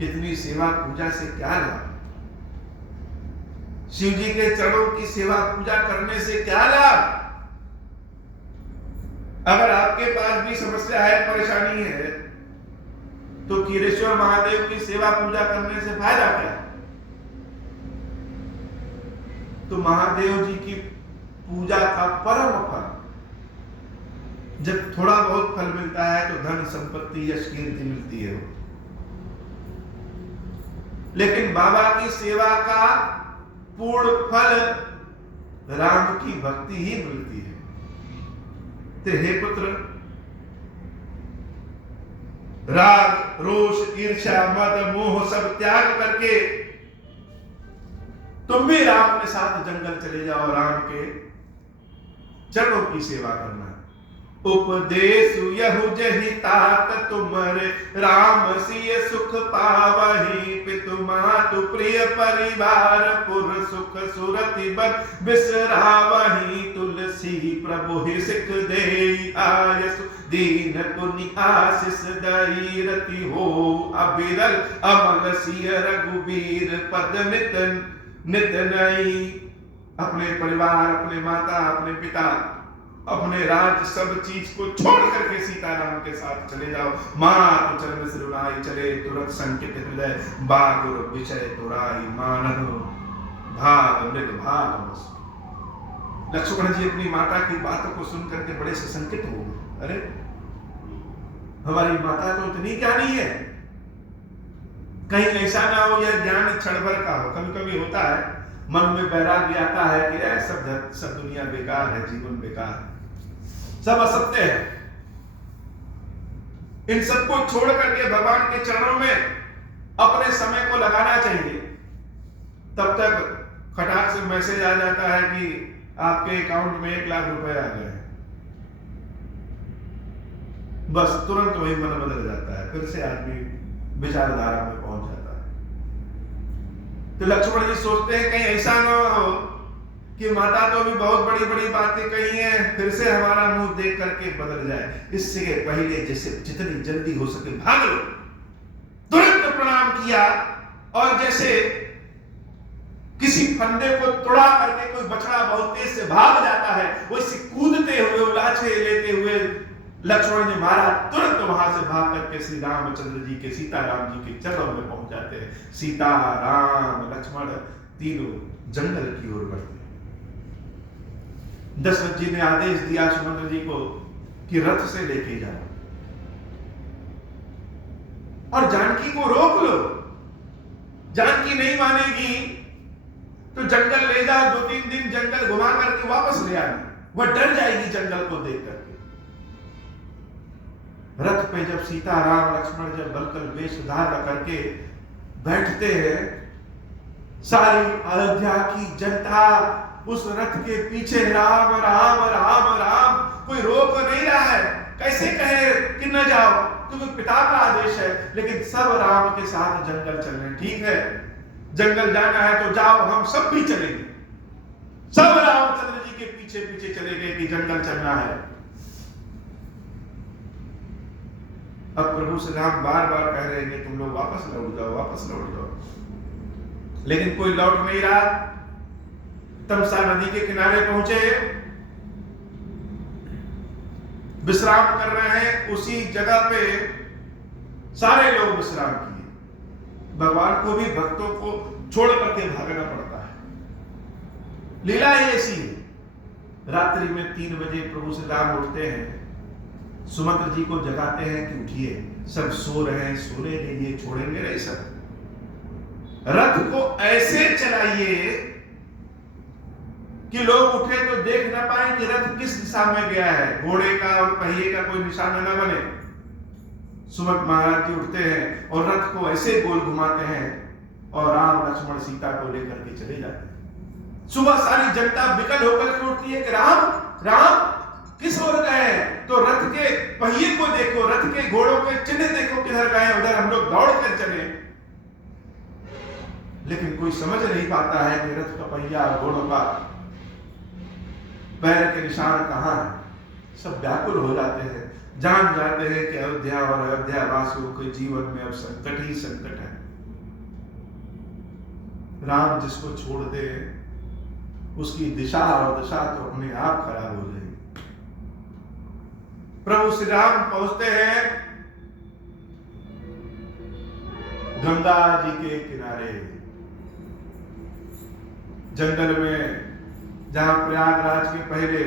इतनी सेवा पूजा से क्या लाभ? शिव जी के चरणों की सेवा पूजा करने से क्या लाभ? अगर आपके पास भी समस्या है, परेशानी है, तो कीरेश्वर महादेव की सेवा पूजा करने से फायदा क्या? तो महादेव जी की पूजा का परम फल, जब थोड़ा बहुत फल मिलता है तो धन संपत्ति यश कीर्ति मिलती है, लेकिन बाबा की सेवा का पूर्ण फल राम की भक्ति ही मिलती है। तो हे पुत्र, राग रोष ईर्ष्या मद मोह सब त्याग करके तुम भी राम के साथ जंगल चले जाओ। राम के चरणों की सेवा करना। उपदेश यहु जहि तात तुमरे, राम सिय सुख पावहि। पितु मातु प्रिय परिवार, पुर सुख सुरति बन बिसरावहि। तुलसी प्रभु ही सिख देई आयसु, दीन पुनि आशीष दई। रति हो अबिरल अमल सिय रघुबीर, पद नित नित नई। अपने परिवार, अपने माता, अपने पिता, अपने राज सब चीज को छोड़ करके सीताराम के साथ चले जाओ। मातु चरण सिरुनाई चले, तुरंत संकित हृदय बागुर विषय तुराई। मानव भाग मृग भाग। लक्ष्मण जी अपनी माता की बातों को सुन करके बड़े से संकित हो गए। अरे हमारी माता तो इतनी ज्ञानी है, कहीं ऐसा ना हो यह ज्ञान क्षण भर का हो। कभी कभी होता है मन में वैराग्य आता है कि सब दुनिया बेकार है, जीवन बेकार है, सब असत्य है। इन सबको छोड़ करके भगवान के चरणों में अपने समय को लगाना चाहिए। तब तक खटाक से मैसेज आ जाता है कि आपके अकाउंट में 1 लाख रुपए आ गए। बस तुरंत वही मन बदल जाता है, फिर से आदमी विचारधारा में पहुंच जाता है। तो लक्ष्मण जी सोचते हैं कहीं ऐसा ना हो कि माता तो भी बहुत बड़ी बड़ी बातें कही हैं, फिर से हमारा मुंह देख करके बदल जाए। इससे पहले जैसे जितनी जल्दी हो सके भाग लो। तुरंत प्रणाम किया, और जैसे किसी फंदे को तोड़ा करके कोई बछड़ा बहुत तेज से भाग जाता है, वैसे कूदते हुए, उलाछे लेते हुए लक्ष्मण जी महाराज तुरंत वहां से भाग करके श्री रामचंद्र जी के, सीताराम जी के चरणों में पहुंच जाते हैं। सीता, राम, लक्ष्मण तीनों जंगल की ओर बढ़ते हैं। दशरथ जी ने आदेश दिया सुमंत्र जी को कि रथ से लेके जाओ और जानकी को रोक लो। जानकी नहीं मानेगी तो जंगल ले जाओ, 2-3 दिन जंगल घुमा करके वापस ले आना, वह डर जाएगी जंगल को देख करके। रथ पे जब सीता, राम, लक्ष्मण जब बलकल वेश धारण करके बैठते हैं, सारी अयोध्या की जनता उस रथ के पीछे राम राम राम राम, कोई रोक नहीं रहा है। कैसे कहे कि न जाओ, क्योंकि पिता का आदेश है, लेकिन सब राम के साथ जंगल चल रहे हैं। ठीक है, जंगल जाना है तो जाओ, हम सब भी चलेंगे। सब रामचंद्र जी के पीछे पीछे चले गए कि जंगल चलना है। अब प्रभु श्री राम बार बार कह रहे हैं तुम लोग वापस लौट जाओ, वापस लौट जाओ, लेकिन कोई लौट नहीं रहा। तमसा नदी के किनारे पहुंचे, विश्राम कर रहे हैं। उसी जगह पे सारे लोग विश्राम किए। भगवान को भी भक्तों को छोड़ करके भागना पड़ता है। लीला ही ऐसी है। रात्रि में 3 बजे प्रभु श्री राम उठते हैं, सुमंत्र जी को जगाते हैं कि उठिए, सब सो रहे हैं, सोने के लिए छोड़ेंगे नहीं सब। रथ को ऐसे चलाइए कि लोग उठे तो देख ना पाए कि रथ किस दिशा में गया है, घोड़े का और पहिए का कोई निशान न बने। सुमंत महाराज जी उठते हैं और रथ को ऐसे गोल घुमाते हैं और राम, लक्ष्मण, सीता को लेकर के चले जाते हैं। सुबह सारी जनता विकल होकर के उठती है कि राम राम किस ओर गए? तो रथ के पहिए को देखो, रथ के घोड़ों के चिन्ह देखो किधर गए, उधर हम लोग दौड़ कर चले। लेकिन कोई समझ नहीं पाता है कि रथ का पहिया और घोड़ों का पैर के निशान कहां है। सब व्याकुल हो जाते हैं, जान जाते हैं कि अयोध्या और अयोध्या वासियों के जीवन में अब संकट ही संकट है। राम जिसको छोड़ दे उसकी दिशा और दशा तो अपने आप खराब हो जाएगी। प्रभु श्री राम पहुंचते हैं गंगा जी के किनारे, जंगल में, जहां प्रयागराज के पहले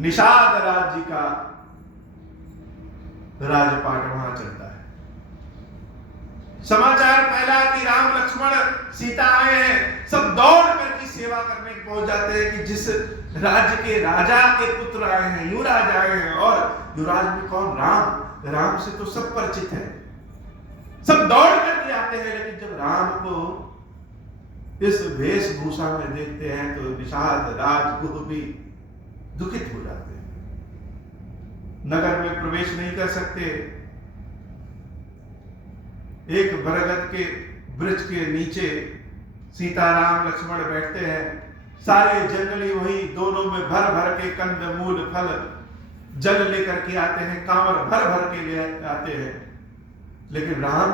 निषाद राज जी का राजपाट वहां चलता है। समाचार फैला कि राम, लक्ष्मण, सीता आए हैं। सब दौड़ करके सेवा करने पहुंच जाते हैं कि जिस राज्य के राजा के पुत्र आए हैं, युवराज आए हैं। और युवराज में कौन? राम। राम से तो सब परिचित है, सब दौड़ करके आते हैं। लेकिन जब राम को इस वेशभूषा में देखते हैं तो निषाद राज को भी दुखित हो जाते हैं। नगर में प्रवेश नहीं कर सकते। एक बरगद के वृक्ष के नीचे सीताराम, लक्ष्मण बैठते हैं। सारे जंगली वही दोनों में भर भर के कंद मूल फल जल लेकर के आते हैं, कांवर भर भर के ले आते हैं। लेकिन राम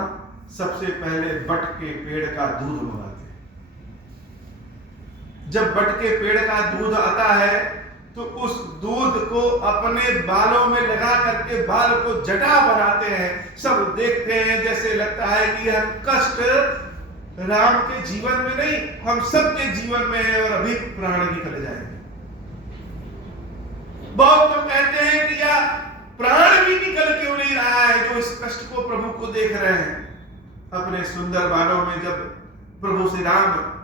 सबसे पहले बट के पेड़ का दूध मंगाते हैं। जब बट के पेड़ का दूध आता है तो उस दूध को अपने बालों में लगा करके बाल को जटा बनाते हैं। सब देखते हैं, जैसे लगता है कि यह कष्ट राम के जीवन में नहीं, हम सबके जीवन में है और अभी प्राण निकल जाएंगे। बहुत तो कहते हैं कि यह प्राण भी निकल क्यों नहीं रहा है जो इस कष्ट को प्रभु को देख रहे हैं। अपने सुंदर बालों में जब प्रभु श्री राम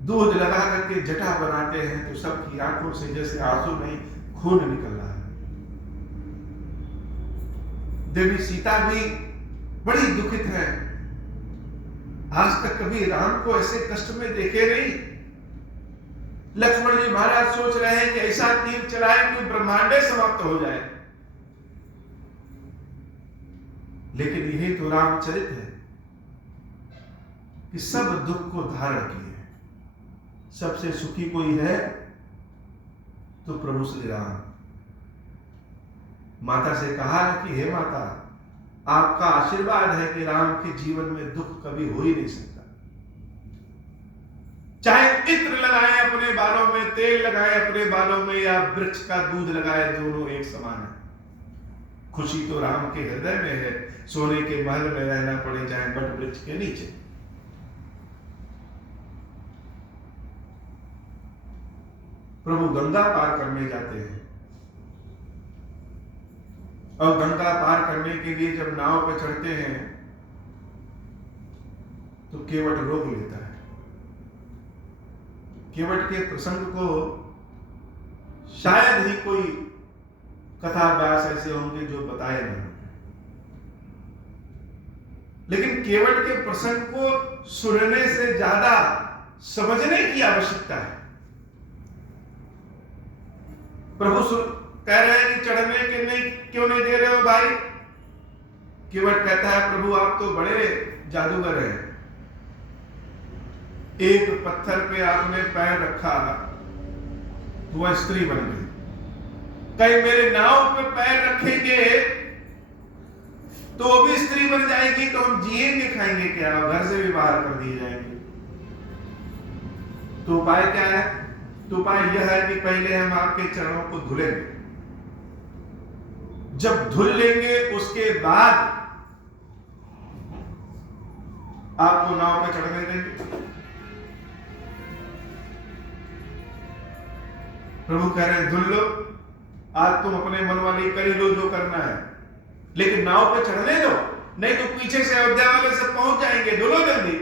दूध लगा करके जटा बनाते हैं तो सबकी आंखों से जैसे आंसू नहीं, खून निकल रहा है। देवी सीता भी बड़ी दुखित है। आज तक कभी राम को ऐसे कष्ट में देखे नहीं। लक्ष्मण जी महाराज सोच रहे हैं कि ऐसा तीर चलाए कि ब्रह्मांडे समाप्त हो जाए। लेकिन यही तो रामचरित है कि सब दुख को धारण किए। सबसे सुखी कोई है तो प्रभु श्री राम। माता से कहा कि हे माता, आपका आशीर्वाद है कि राम के जीवन में दुख कभी हो ही नहीं सकता। चाहे इत्र लगाएं अपने अपने बालों में तेल लगाए अपने बालों में, या वृक्ष का दूध लगाए, दोनों एक समान है। खुशी तो राम के हृदय में है, सोने के महल में रहना पड़े चाहे बट वृक्ष के नीचे। प्रभु गंगा पार करने जाते हैं, और गंगा पार करने के लिए जब नाव पे चढ़ते हैं तो केवट रोक लेता है। केवट के प्रसंग को शायद ही कोई कथा व्यास ऐसे होंगे जो बताए नहीं, लेकिन केवट के प्रसंग को सुनने से ज्यादा समझने की आवश्यकता है। प्रभु कह रहे हैं कि चढ़ने के नहीं क्यों नहीं दे रहे हो भाई? केवट कहता है प्रभु आप तो बड़े जादूगर हैं, एक पत्थर पे आपने पैर रखा तो वह स्त्री बन गई, कहीं मेरे नाव पे पैर रखेंगे तो वो भी स्त्री बन जाएगी, तो हम जिएंगे खाएंगे क्या? घर से भी बाहर कर दिए जाएंगे। तो उपाय क्या है? तो उपाय यह है कि पहले हम आपके चरणों को धुलेंगे, जब धुल लेंगे उसके बाद आपको नाव पे चढ़ने देंगे। प्रभु कह रहे हैं धुल लो, आज तुम अपने मन वाली कर ही लो जो करना है, लेकिन नाव पे चढ़ने दो, नहीं तो पीछे से अयोध्या वाले से पहुंच जाएंगे, धुलो जल्दी।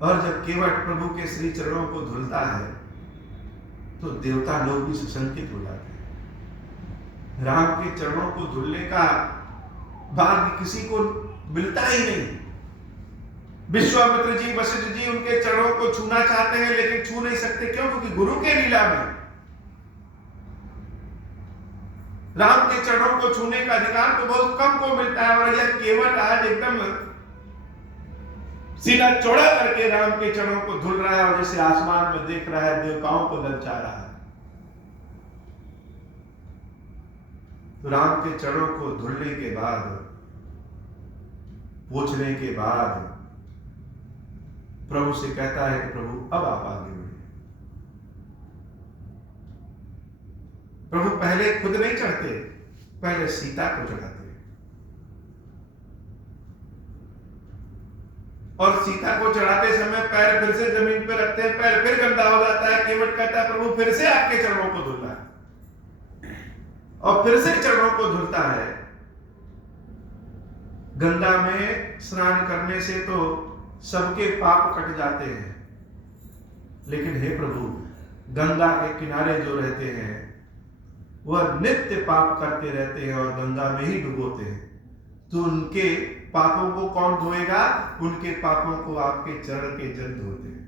और जब केवट प्रभु के श्री चरणों को धुलता है तो देवता लोग भी सुसंकित हो जाते हैं। राम के चरणों को धुलने का भाग्य किसी को मिलता ही नहीं। विश्वामित्र जी, वशिष्ठ जी उनके चरणों को छूना चाहते हैं लेकिन छू नहीं सकते। क्यों? क्योंकि गुरु के लीला में राम के चरणों को छूने का अधिकार तो बहुत कम को मिलता है, और यह केवट आज एकदम सीना चौड़ा करके राम के चरणों को धुल रहा है, और जैसे आसमान में देख रहा है देवताओं को ललचा रहा है। तो राम के चरणों को धुलने के बाद, पोंछने के बाद प्रभु से कहता है कि प्रभु अब आप आगे बढ़िए। प्रभु पहले खुद नहीं चढ़ते, पहले सीता को चढ़ाते, और सीता को चढ़ाते समय पैर फिर से जमीन पर रखते हैं, पैर फिर गंदा हो जाता है। केवट कहता है प्रभु फिर से आपके चरणों को धुलना है, और फिर से चरणों को धुलता है। गंगा में स्नान करने से तो सबके पाप कट जाते हैं, लेकिन हे प्रभु गंगा के किनारे जो रहते हैं वह नित्य पाप करते रहते हैं और गंगा में ही डुबोते हैं, तो उनके पापों को कौन धोएगा? उनके पापों को आपके चरण के जल धोते हैं।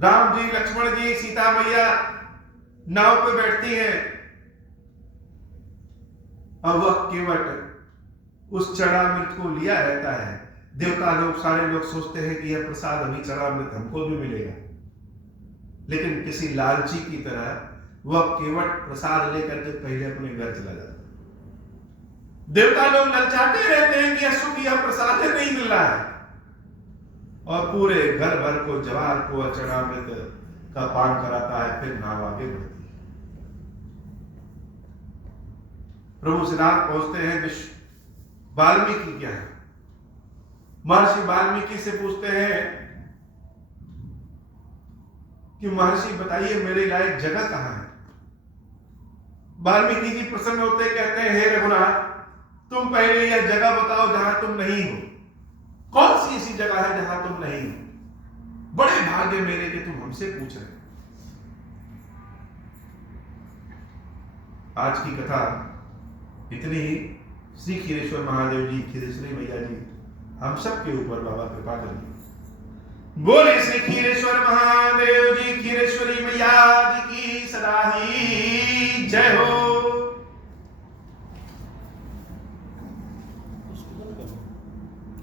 राम जी, लक्ष्मण जी, सीता मैया नाव पे बैठती हैं, और वह केवट उस चरणामृत को लिया रहता है। देवता लोग, सारे लोग सोचते हैं कि यह प्रसाद अभी चरणामृत हमको भी मिलेगा, लेकिन किसी लालची की तरह वह केवट प्रसाद लेकर के पहले अपने घर चला जाता है। देवता लोग ललचाते रहते हैं कि अशुभ यह प्रसाद नहीं मिल रहा है, और पूरे घर भर को, जवार को चरणामृत का पान कराता है, फिर नाव आगे बढ़ती है। प्रभु सिद्धार्थ पहुंचते हैं। वाल्मीकि क्या है? महर्षि वाल्मीकि से पूछते हैं कि महर्षि बताइए मेरे लायक जगह कहां है? वाल्मीकि जी प्रसन्न होते कहते हैं हे रघुनाथ, तुम पहले यह जगह बताओ जहां तुम नहीं हो। कौन सी ऐसी जगह है जहां तुम नहीं हो? बड़े भाग्य मेरे कि तुम हमसे पूछ रहे हो। आज की कथा इतनी ही। श्री खीरेश्वर महादेव जी, खीरेश्वरी मैया जी हम सब के ऊपर बाबा कृपा करिए। बोले श्री खीरेश्वर महादेव जी, खीरेश्वरी मैया जी की सदा ही जय हो।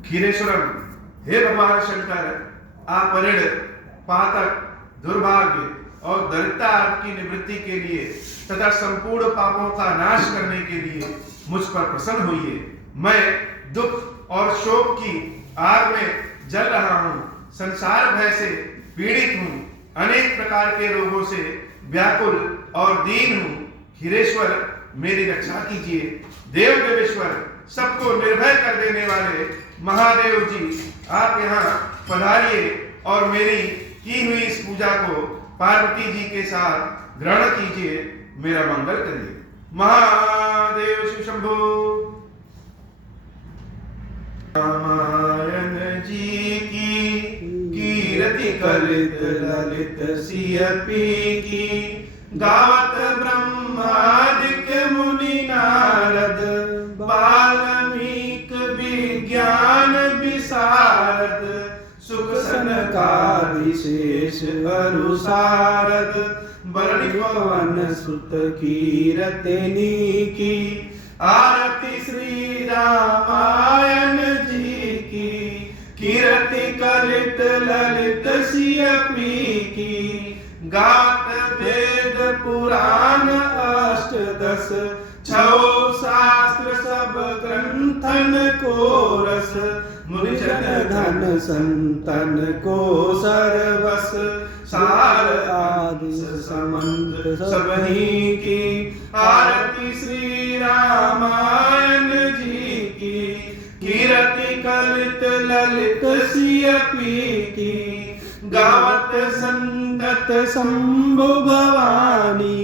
खीरेश्वरम, हे भगवान शंकर, आप ऋण, पातक, दुर्भाग्य और दरिद्रता की निवृत्ति के लिए तथा संपूर्ण पापों का नाश करने के लिए मुझ पर प्रसन्न होइए। मैं दुख और शोक की आग में जल रहा हूं, संसार भय से पीड़ित हूँ, अनेक प्रकार के रोगों से व्याकुल और दीन हूँ। खीरेश्वर मेरी रक्षा कीजिए। देव देवेश्वर, सबको निर्भय कर देने वाले महादेव जी, आप यहाँ पधारिए और मेरी की हुई इस पूजा को पार्वती जी के साथ ग्रहण कीजिए, मेरा मंगल करिए। महादेव शिव शंभो। रामायण जी की कीर्ति कलित ललित सियपी की, गावत ब्रह्मादिक मुनि नारद, वाल्मीकि विज्ञान विशारद, सुख सनकादि शेष अनुसारद, बरणी पवन सुत कीरतनी की, आरती श्री रामायण जी की, कीर्ति कलित ललित सियपी की, गात वेद पुराण अष्टदश, छौ शास्त्र सब ग्रंथन को रस, मुनिजन धन संतन को सर्वस, सार आदि समंत सबही की, आरती श्री रामायण जी की, कीर्ति कलित ललित सियपी की, गावत संतत शंभु भवानी,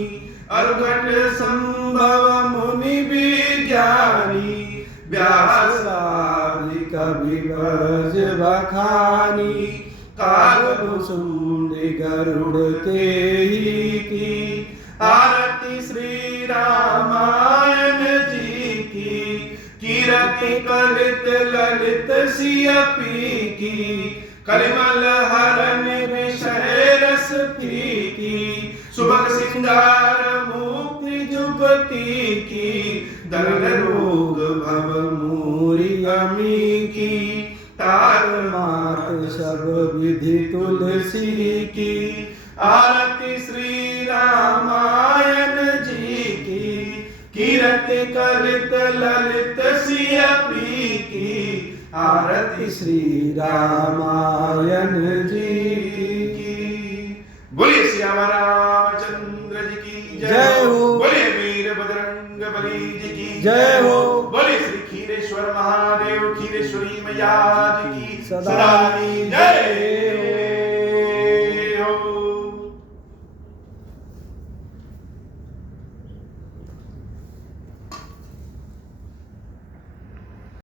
अर्घट संभव मुनि विज्ञानी, व्यास आदि कवि ब्रज बखानी, कागभूषुंड गरुड़ तेहि की, आरती श्री रामायण जी की, कीर्ति कलित ललित सियपी की, कलिमल हरण विषय रस की, सुभग सिंगार मुक्ति जुगति की, दर्द रोग भव मूरी अमी की, तार मात सब विधि तुलसी की, आरती श्री रामायण जी की, कीर्ति कलित ललित सियपी की, आरती श्री रामायण जी की। बोलिए श्याम रामचंद्र जी की जय हो। बोलिए वीर बजरंग बली जी की जय हो। बोलिए श्री खीरेश्वर महादेव खीरेश्वरी मैया जी की सदा जय हो।